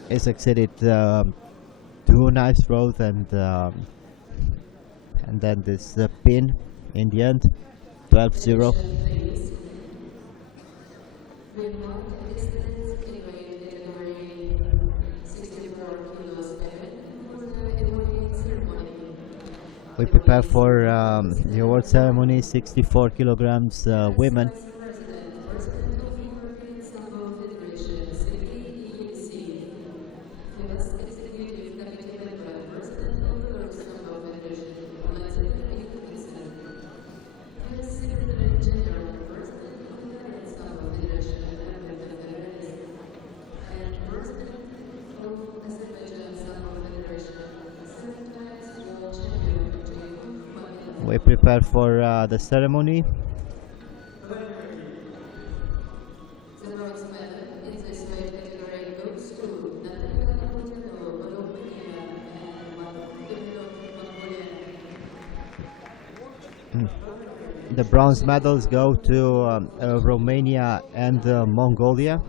He succeeded 2 nice throws and then this pin in the end, 12-0. We prepare for the award ceremony, 64 kilograms women. We prepare for the ceremony. The bronze medals go to Romania and Mongolia.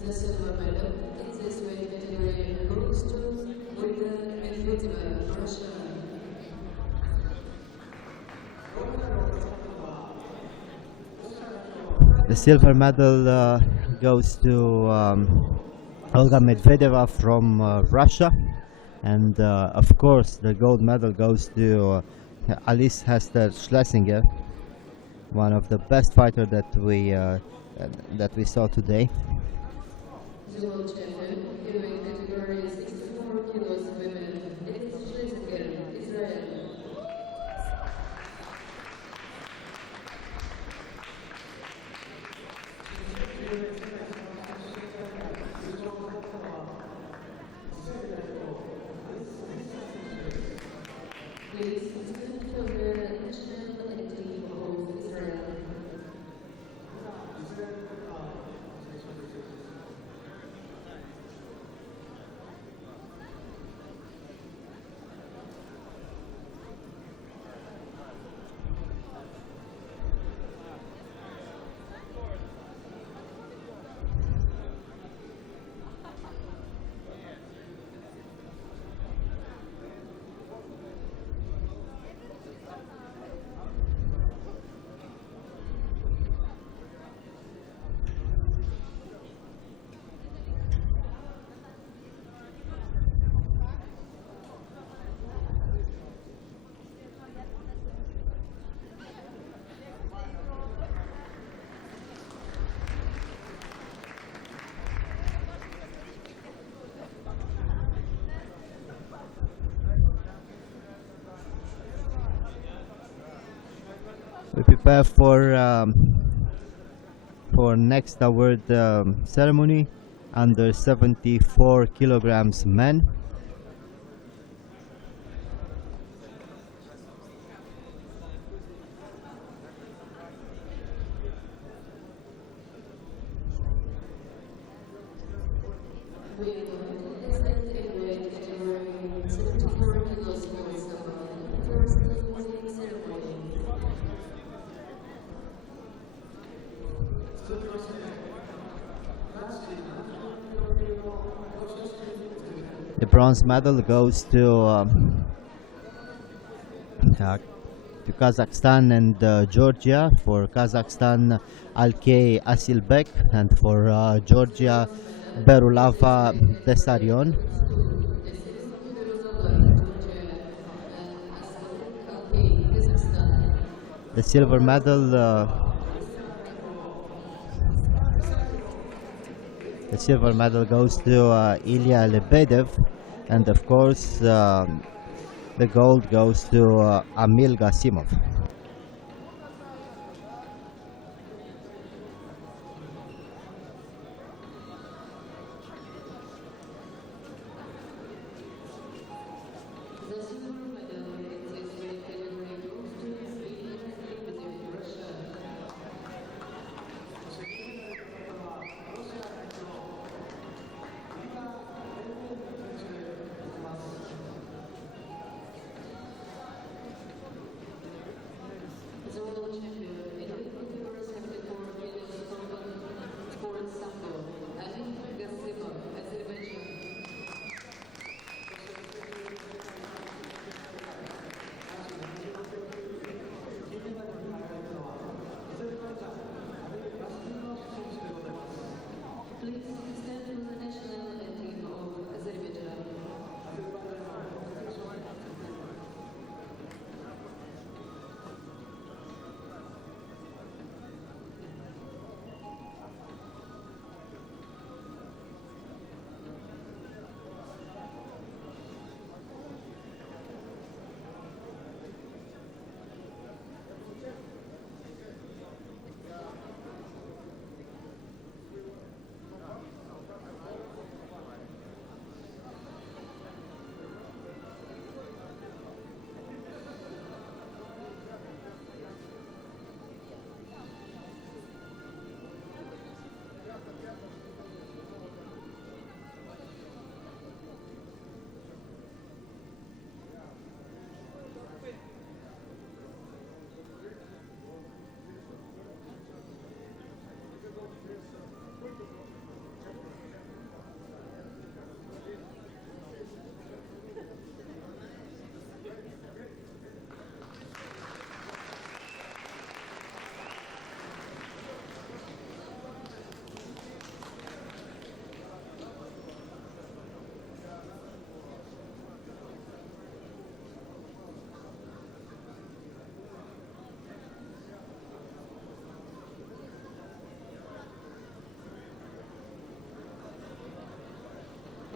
The silver medal in this weight category goes to Olga Medvedeva, Russia. The silver medal goes to Olga Medvedeva from Russia, and of course the gold medal goes to Alice Hester Schlesinger, one of the best fighters that we saw today. The world champion in weight category 64 kilos women, Alice Schlesinger, Israel. Please stand for the national anthem of Israel. We prepare for next award ceremony under 74 kilograms men. We will stand in weight category 74 kilos for Sambo. First closing ceremony. The bronze medal goes to Kazakhstan and Georgia. For Kazakhstan, Alkay Asilbek, and for Georgia, Berulava Desarion. The silver medal goes to Ilya Lebedev, and of course the gold goes to Amil Gasimov. The silver medal in this weight category goes to Ilya Lebedev, Russia.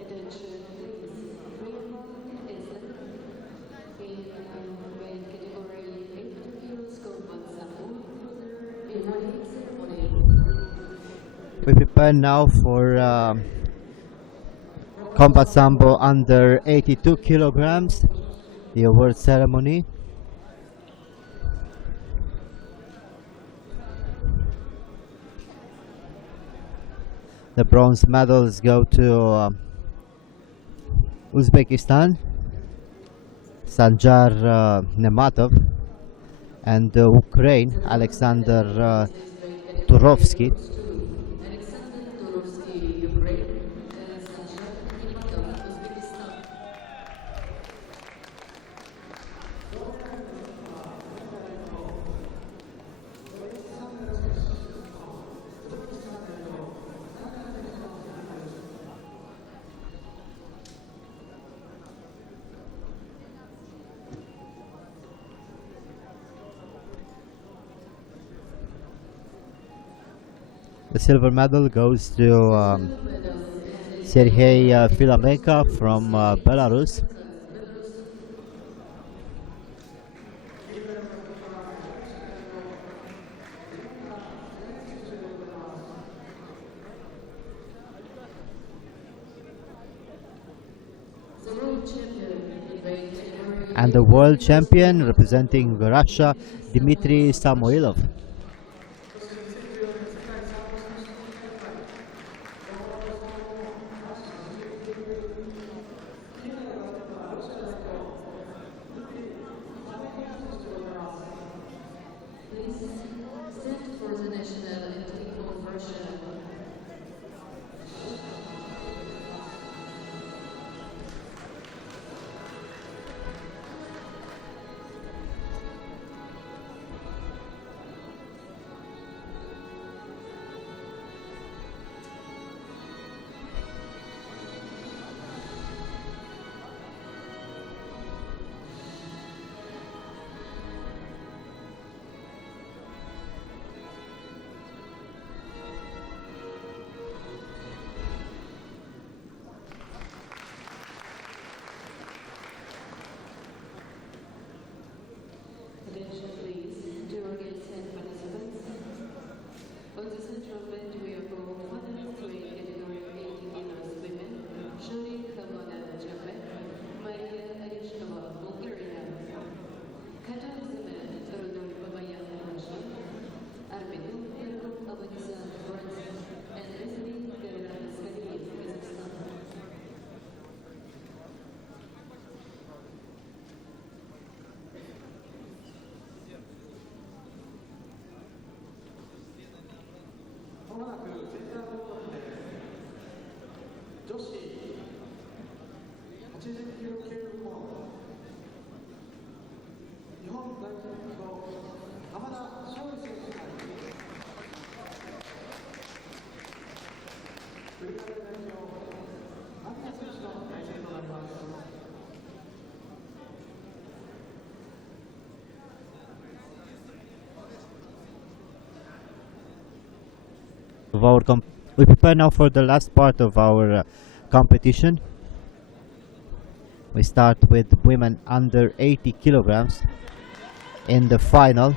Attention, please. Rainbow is in weight category 82 kilos combat Sambo cruiser in running ceremony. We prepare now for combat sambo under 82 kilograms, the award ceremony. The bronze medals go to Uzbekistan, Sanjar Nematov, and Ukraine, Alexander Turovsky. Alexander Turovsky, Ukraine, and Sasha Imatov, Uzbekistan. The silver medal goes to Sergei Filamenko from Belarus. The world champion in weight category And the world champion representing Russia, Dmitry Samoilov. please stand for the national anthem of Russia. Attention please, dear guests and participants. On the central bench we are called winners weight category 80 kilos women, Shuri Hamada, Japan, Maria Oreshkova, Bulgaria, Katar Zemen, Rodolfo Babayan, Russia, Armenu Erkov Avanizan, France, and Leslie Garaskaliyev, Kazakhstan. Of our we prepare now for the last part of our competition. We start with women under 80 kilograms. In the final,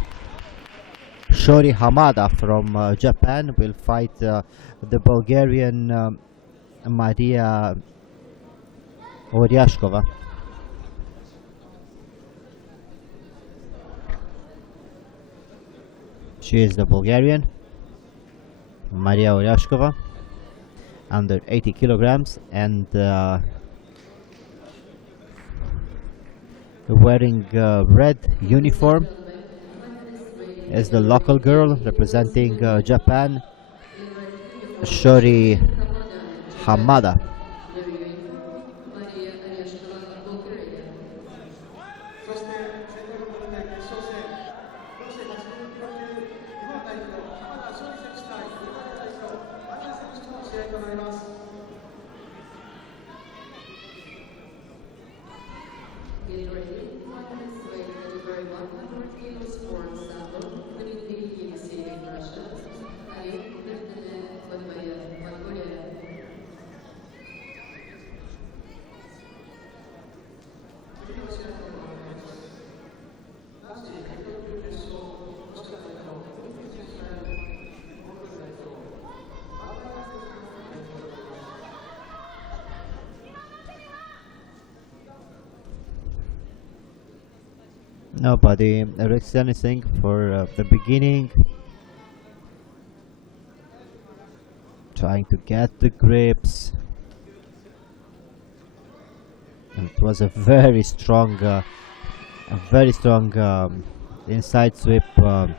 Shori Hamada from Japan will fight the Bulgarian Maria Oryashkova. She is the Bulgarian Maria Oryashkova, under 80 kilograms, and wearing red uniform is the local girl representing Japan, Shori Hamada. Maria Oreshkova, Bulgaria. そして1500メートル決勝戦、女子80キロ級日本代表浜田勝利選手対日本代表マリア選手の試合となります。 Get ready, finals weight category 100 kilos for Sambo, Dmitry Yevseyev, Russia, and Evgeny Podvayev, Mongolia. Nobody risks anything for the beginning. Trying to get the grips. It was a very strong inside sweep by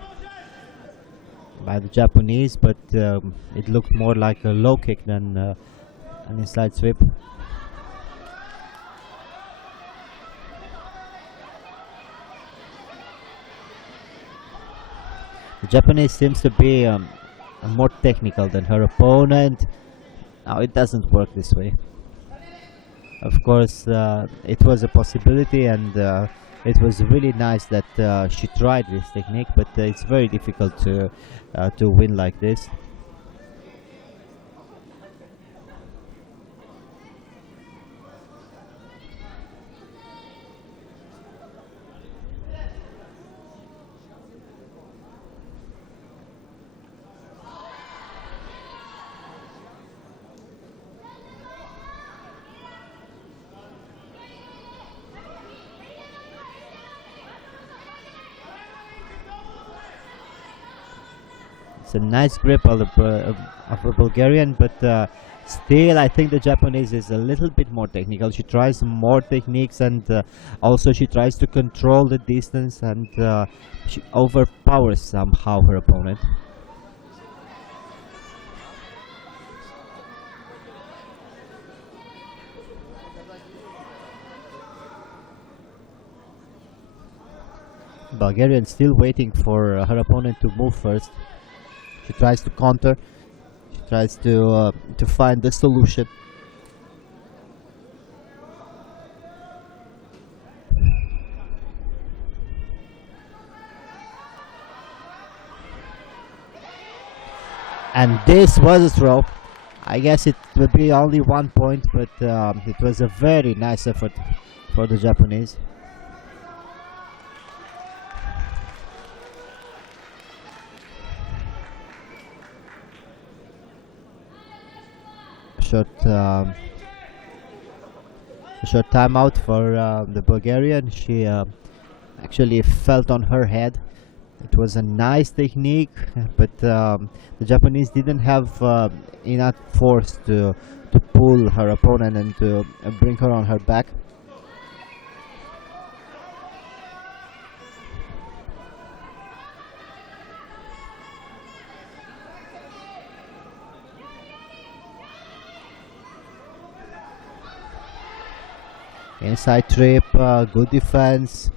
the Japanese, but it looked more like a low kick than an inside sweep. The Japanese seems to be more technical than her opponent. Now it doesn't work this way. Of course, it was a possibility, and it was really nice that she tried this technique, but it's very difficult to win like this. It's a nice grip of the Bulgarian, but still I think the Japanese is a little bit more technical. She tries more techniques, and also she tries to control the distance, and she overpowers somehow her opponent. Bulgarian still waiting for her opponent to move first. She tries to counter. She tries to find the solution. And this was a throw. I guess it would be only 1 point, but it was a very nice effort for the Japanese. Short timeout for the Bulgarian. She actually felt on her head. It was a nice technique, but the Japanese didn't have enough force to pull her opponent and to bring her on her back. Inside trip, good defense.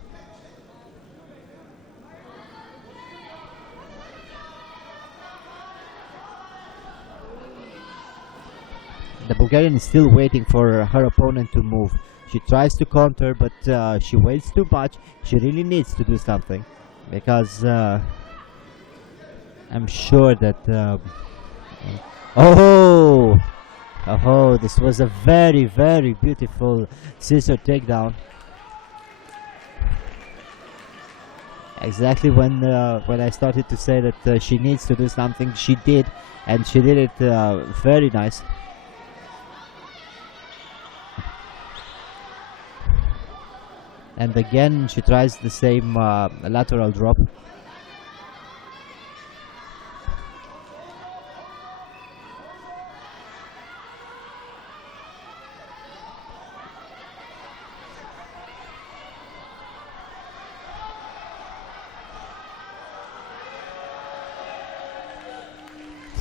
The Bulgarian is still waiting for her opponent to move. She tries to counter, but she waits too much. She really needs to do something, because I'm sure that oh, this was a very, very beautiful scissor takedown. Exactly when I started to say that she needs to do something, she did, and she did it very nice. And again, she tries the same lateral drop.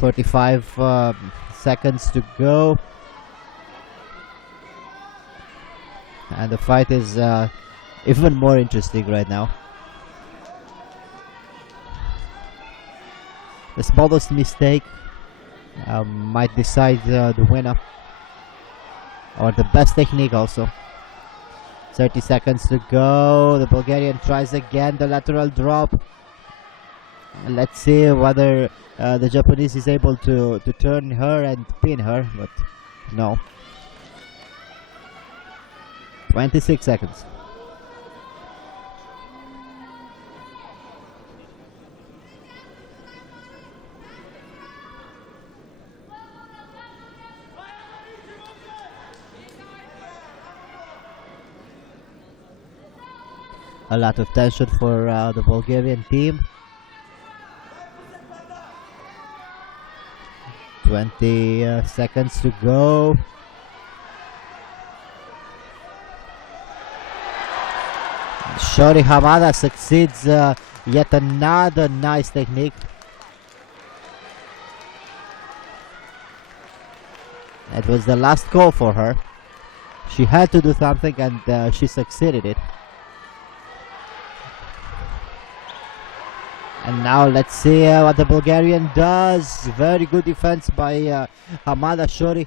Forty-five seconds to go, and the fight is even more interesting right now. The smallest mistake might decide the winner, or the best technique also. 30 seconds to go. The Bulgarian tries again the lateral drop. Let's see whether the Japanese is able to turn her and pin her, but no. 26 seconds. A lot of tension for the Bulgarian team. 20 seconds to go. Shori Hamada succeeds yet another nice technique. It was the last call for her. She had to do something and she succeeded it. And now let's see what the Bulgarian does. Very good defense by Hamada Shori.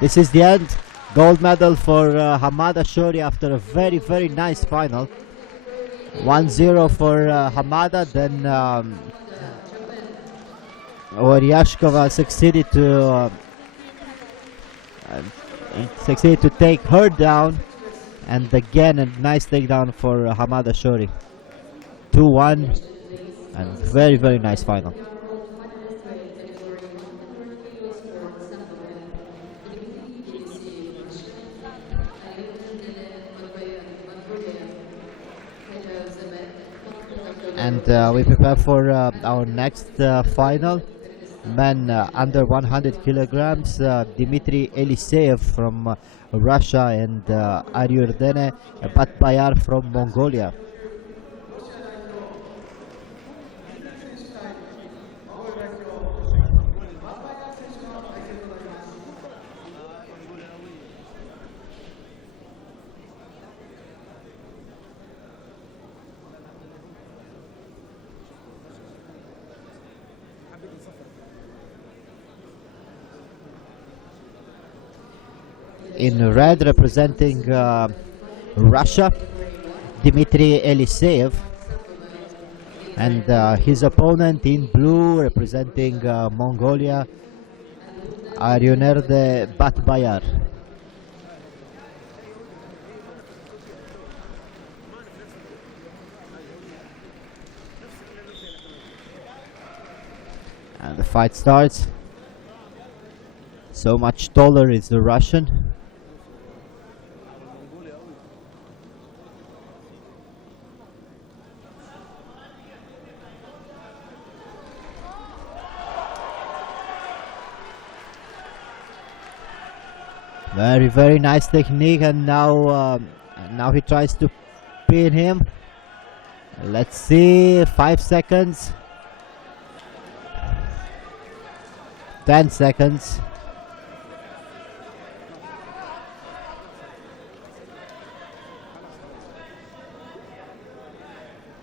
This is the end. Gold medal for Hamada Shori after a very, very nice final. 1-0 for Hamada. Then Oryashkova succeeded to take her down. And again a nice takedown for Hamada Shori. 2-1 and very, very nice final. And we prepare for our next final. Men under 100 kilograms, Dmitry Eliseev from Russia and Aryurdene Batbayar from Mongolia. In red, representing Russia, Dmitry Eliseev, and his opponent in blue, representing Mongolia, Aryurnerde Batbayar. And the fight starts. So much taller is the Russian. Very, very nice technique, and now he tries to pin him. Let's see, 5 seconds, 10 seconds.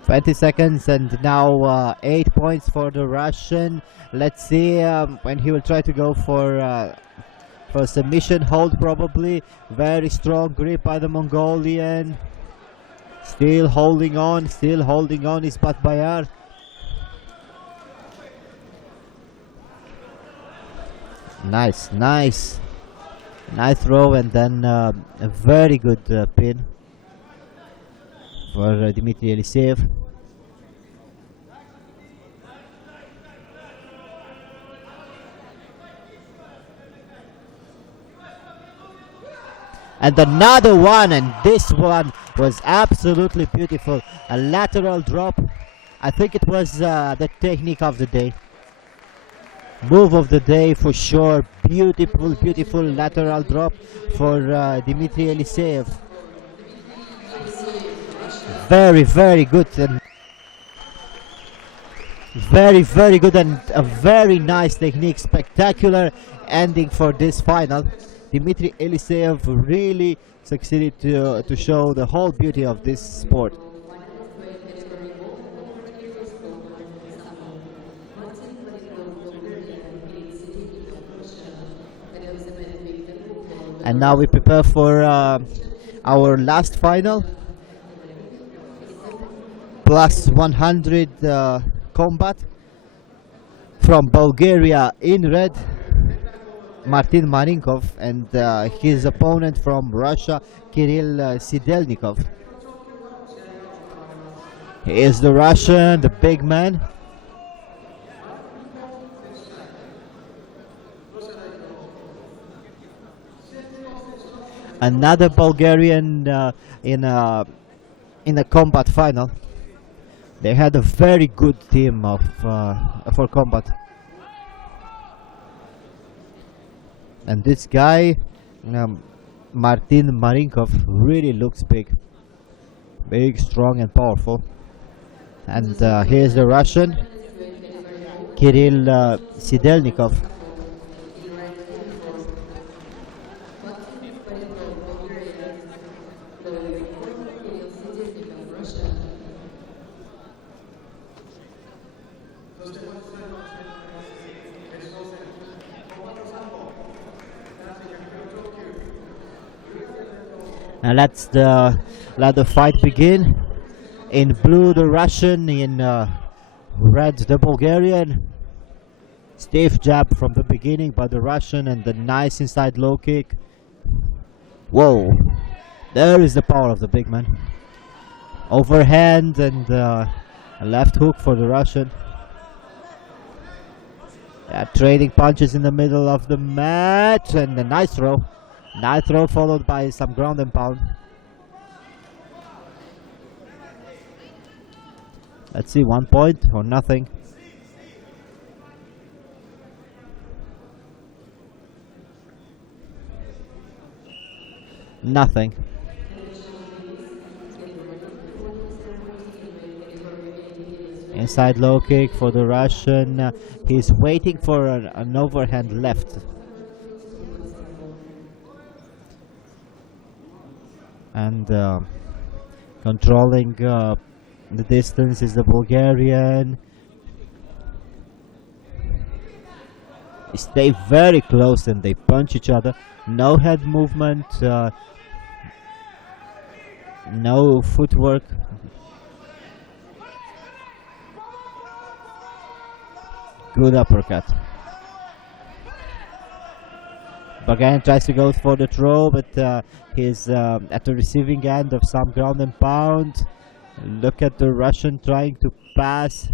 $20, and now 8 points for the Russian. Let's see when he will try to go for submission hold, probably. Very strong grip by the Mongolian. Still holding on is Batbayar. Nice throw, and then a very good pin for Dmitry Eliseev. And another one, and this one was absolutely beautiful. A lateral drop. I think it was the technique of the day. Move of the day for sure. Beautiful lateral drop for Dmitry Eliseev. Very good, and very good, and a very nice technique. Spectacular ending for this final. Dmitry Eliseev really succeeded to show the whole beauty of this sport. And now we prepare for our last final. Plus 100 combat. From Bulgaria in red, Martin Marinkov, and his opponent from Russia, Kirill Sidelnikov. He is the Russian, the big man. Another Bulgarian in a combat final. They had a very good team of for combat, and this guy, Martin Marinkov, really looks big, strong, and powerful. And here's the Russian, Kirill Sidelnikov. And let the fight begin. In blue, the Russian. In red, the Bulgarian. Stiff jab from the beginning by the Russian, and the nice inside low kick. Whoa! There is the power of the big man. Overhand and a left hook for the Russian. Trading punches in the middle of the match, and a nice throw. Nice throw followed by some ground and pound. Let's see, 1 point or nothing. Nothing. Inside low kick for the Russian. He's waiting for an overhand left. And controlling the distance is the Bulgarian. They stay very close and they punch each other. No head movement, no footwork. Good uppercut. Bulgarian tries to go for the throw, but he's at the receiving end of some ground and pound. Look at the Russian trying to pass.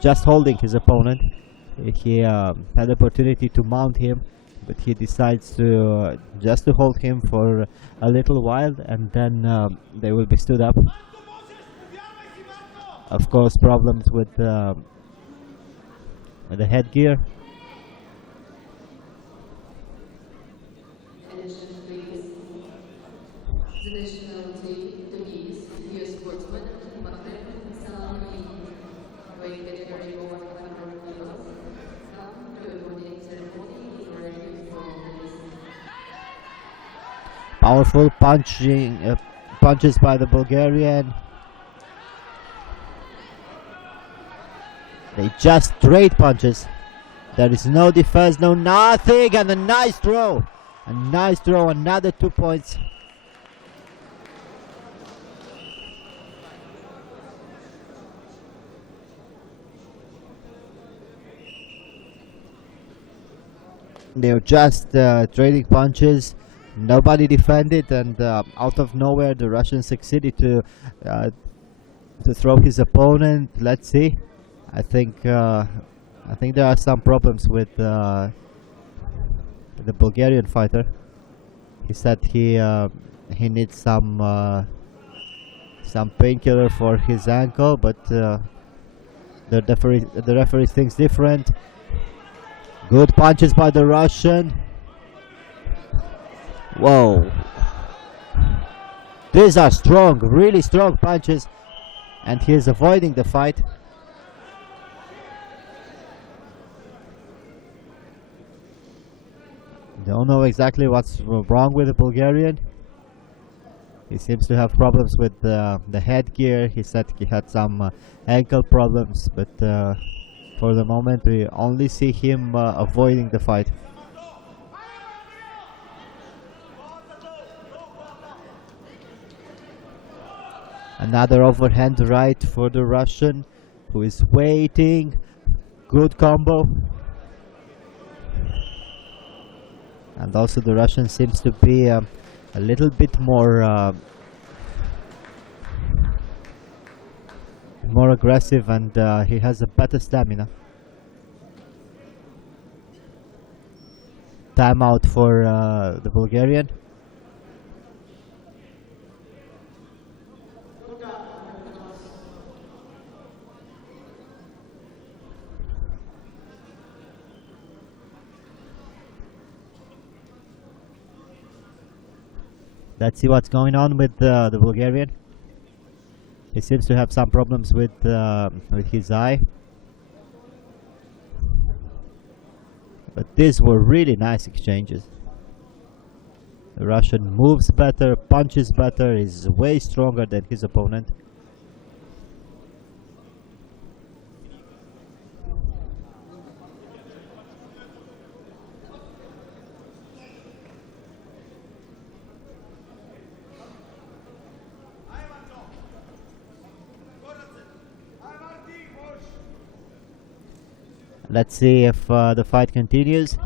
Just holding his opponent. He had the opportunity to mount him, but he decides to just to hold him for a little while, and then they will be stood up. Of course, problems with the headgear. Powerful punches by the Bulgarian. They just straight punches. There is no defense, no nothing, and a nice throw. A nice throw, another 2 points. They're just trading punches. Nobody defended, and out of nowhere the Russian succeeded to throw his opponent. Let's see. I think there are some problems with the Bulgarian fighter. He said he needs some painkiller for his ankle, but the referee thinks different. Good punches by the Russian. Whoa. These are strong, really strong punches, and he is avoiding the fight. Don't know exactly what's wrong with the Bulgarian. He seems to have problems with the headgear. He said he had some ankle problems, but for the moment we only see him avoiding the fight. Another overhand right for the Russian, who is waiting. Good combo. And also the Russian seems to be a little bit more aggressive, and he has a better stamina. timeout for the Bulgarian. Let's see what's going on with the Bulgarian. He seems to have some problems with his eye. But these were really nice exchanges. The Russian moves better, punches better, is way stronger than his opponent. Let's see if the fight continues.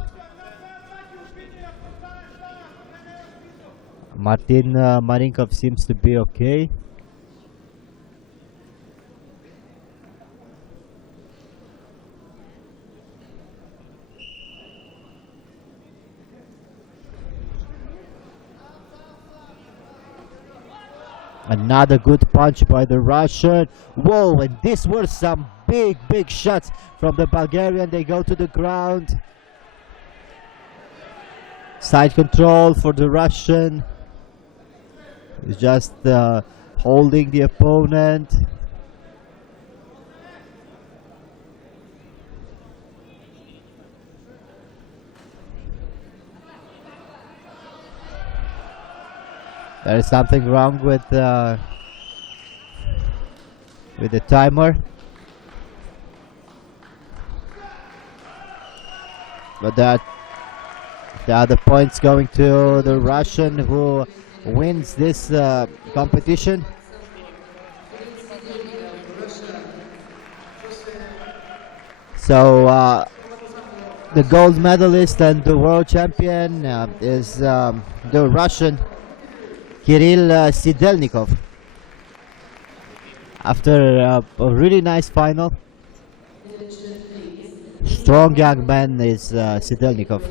Martin Marinkov seems to be okay. Another good punch by the Russian. Whoa, and these were some big shots from the Bulgarian. They go to the ground. Side control for the Russian. He's just holding the opponent. There is something wrong with the timer. But the other points going to the Russian, who wins this competition. So the gold medalist and the world champion is the Russian Kirill Sidelnikov. After a really nice final. Strong young man is Sidelnikov.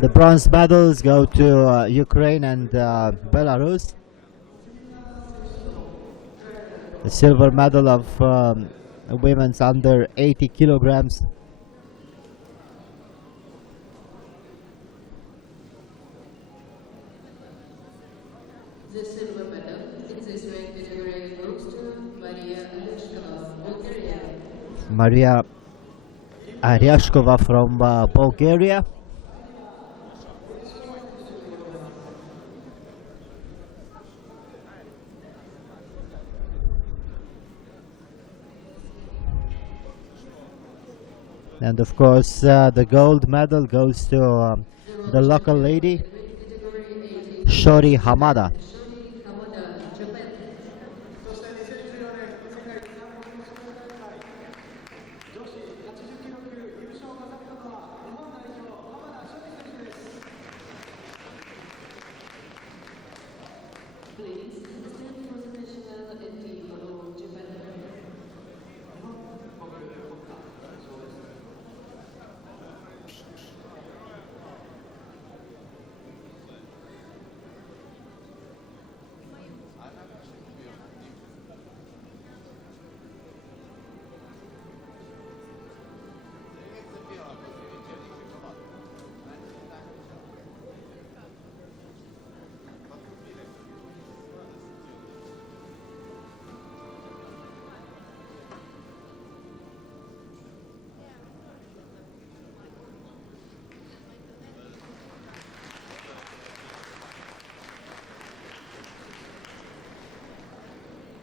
The bronze medals go to Ukraine and Belarus. The silver medal of women's under 80 kilograms. The silver medal in this rank category goes to Maria Aleshkova, Bulgaria. Maria Aryashkova from Bulgaria. And of course, the gold medal goes to the local lady, Shori Hamada.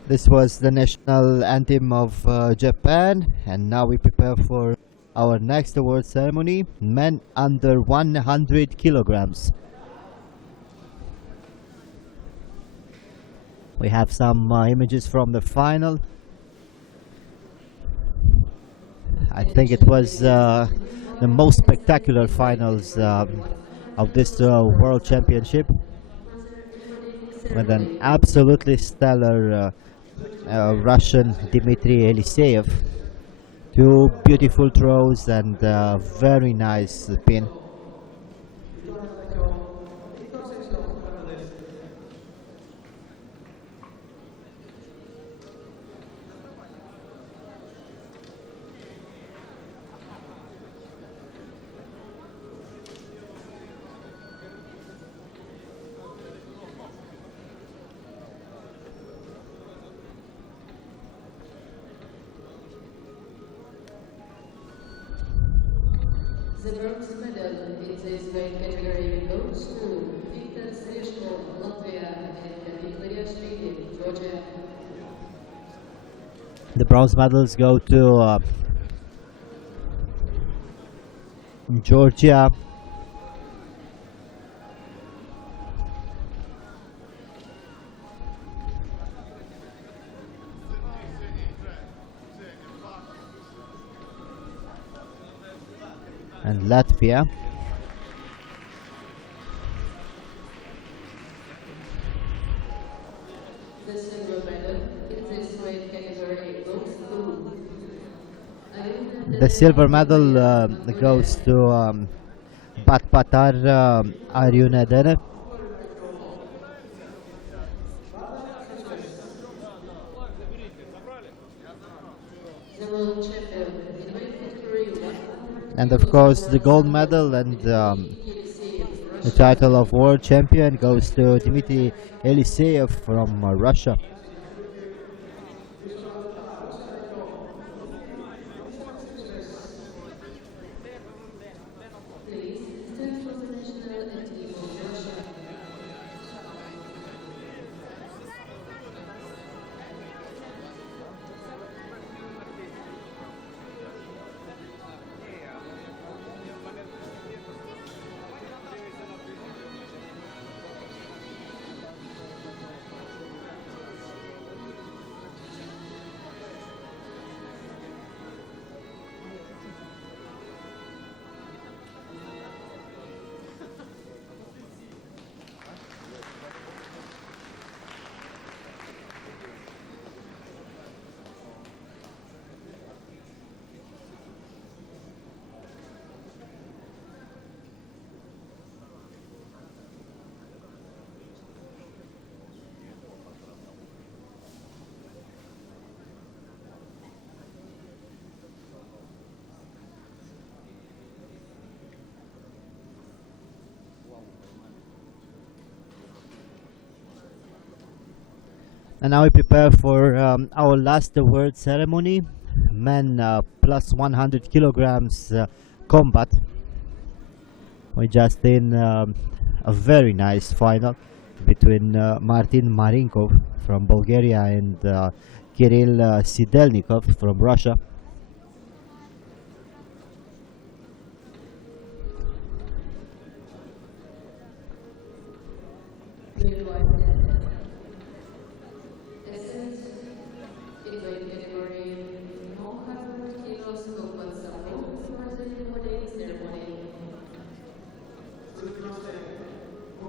This was the national anthem of Japan, and now we prepare for our next award ceremony, men under 100 kilograms. We have some images from the final. I think it was the most spectacular finals of this World Championship, with an absolutely stellar Russian Dmitry Eliseev. Two beautiful throws and very nice pin. The bronze medal in this weight category goes to Viktor Sereshko, Latvia, and Victoria Shvili, Georgia. The bronze medals go to Georgia, and Latvia. The silver medal in this weight category goes to The silver medal goes to Batpatar Aryunedere. the world champion in weight category 100. And of course the gold medal and the title of world champion goes to Dmitry Eliseev from Russia. Please stand for the national anthem of Russia. And now we prepare for our last award ceremony, men plus 100 kilograms combat. We just in a very nice final between Martin Marinkov from Bulgaria and Kirill Sidelnikov from Russia.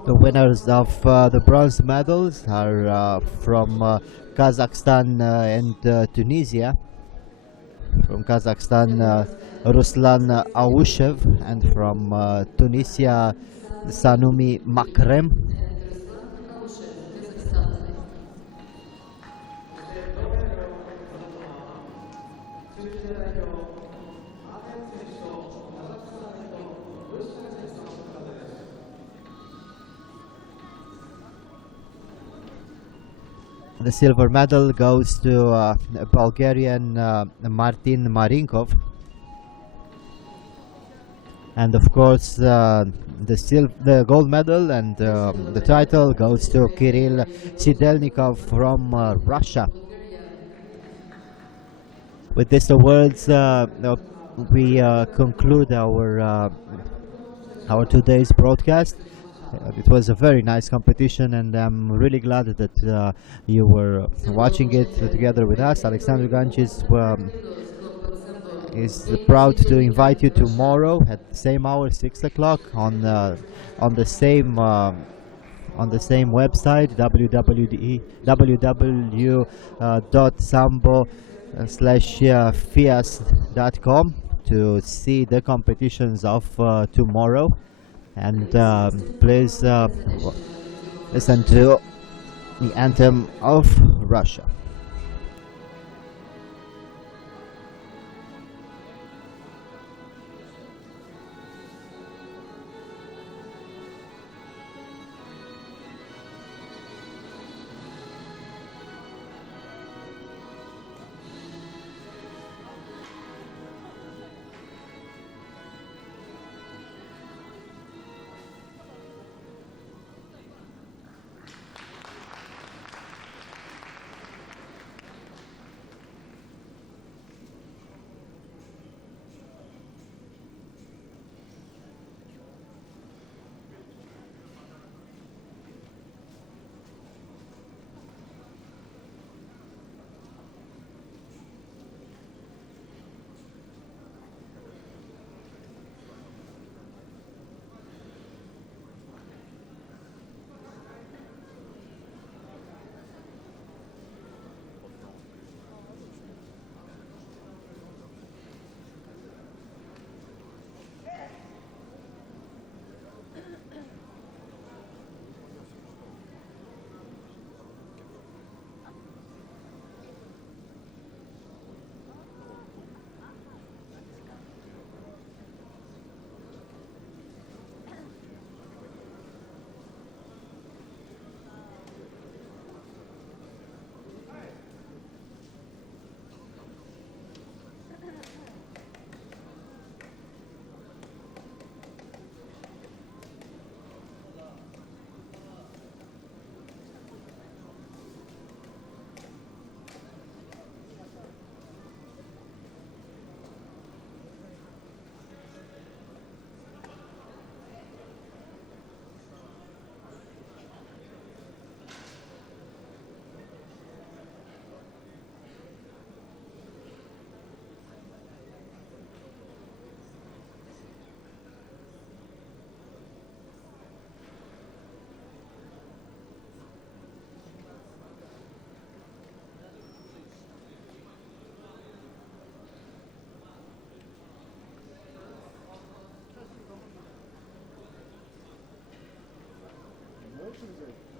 The winners of the bronze medals are from Kazakhstan and Tunisia. From Kazakhstan, Ruslan Aushev, and from Tunisia, Sanumi Makrem. The silver medal goes to Bulgarian Martin Marinkov, and of course the gold medal and the title goes to Kirill Sidelnikov from Russia. with these words, we conclude our today's broadcast. It was a very nice competition, and I'm really glad that you were watching it together with us. Alexander Ganchis is proud to invite you tomorrow at the same hour, 6 o'clock, on the same website, www.sambo/fias.com, to see the competitions of tomorrow. And please listen to the anthem of Russia. Emotions are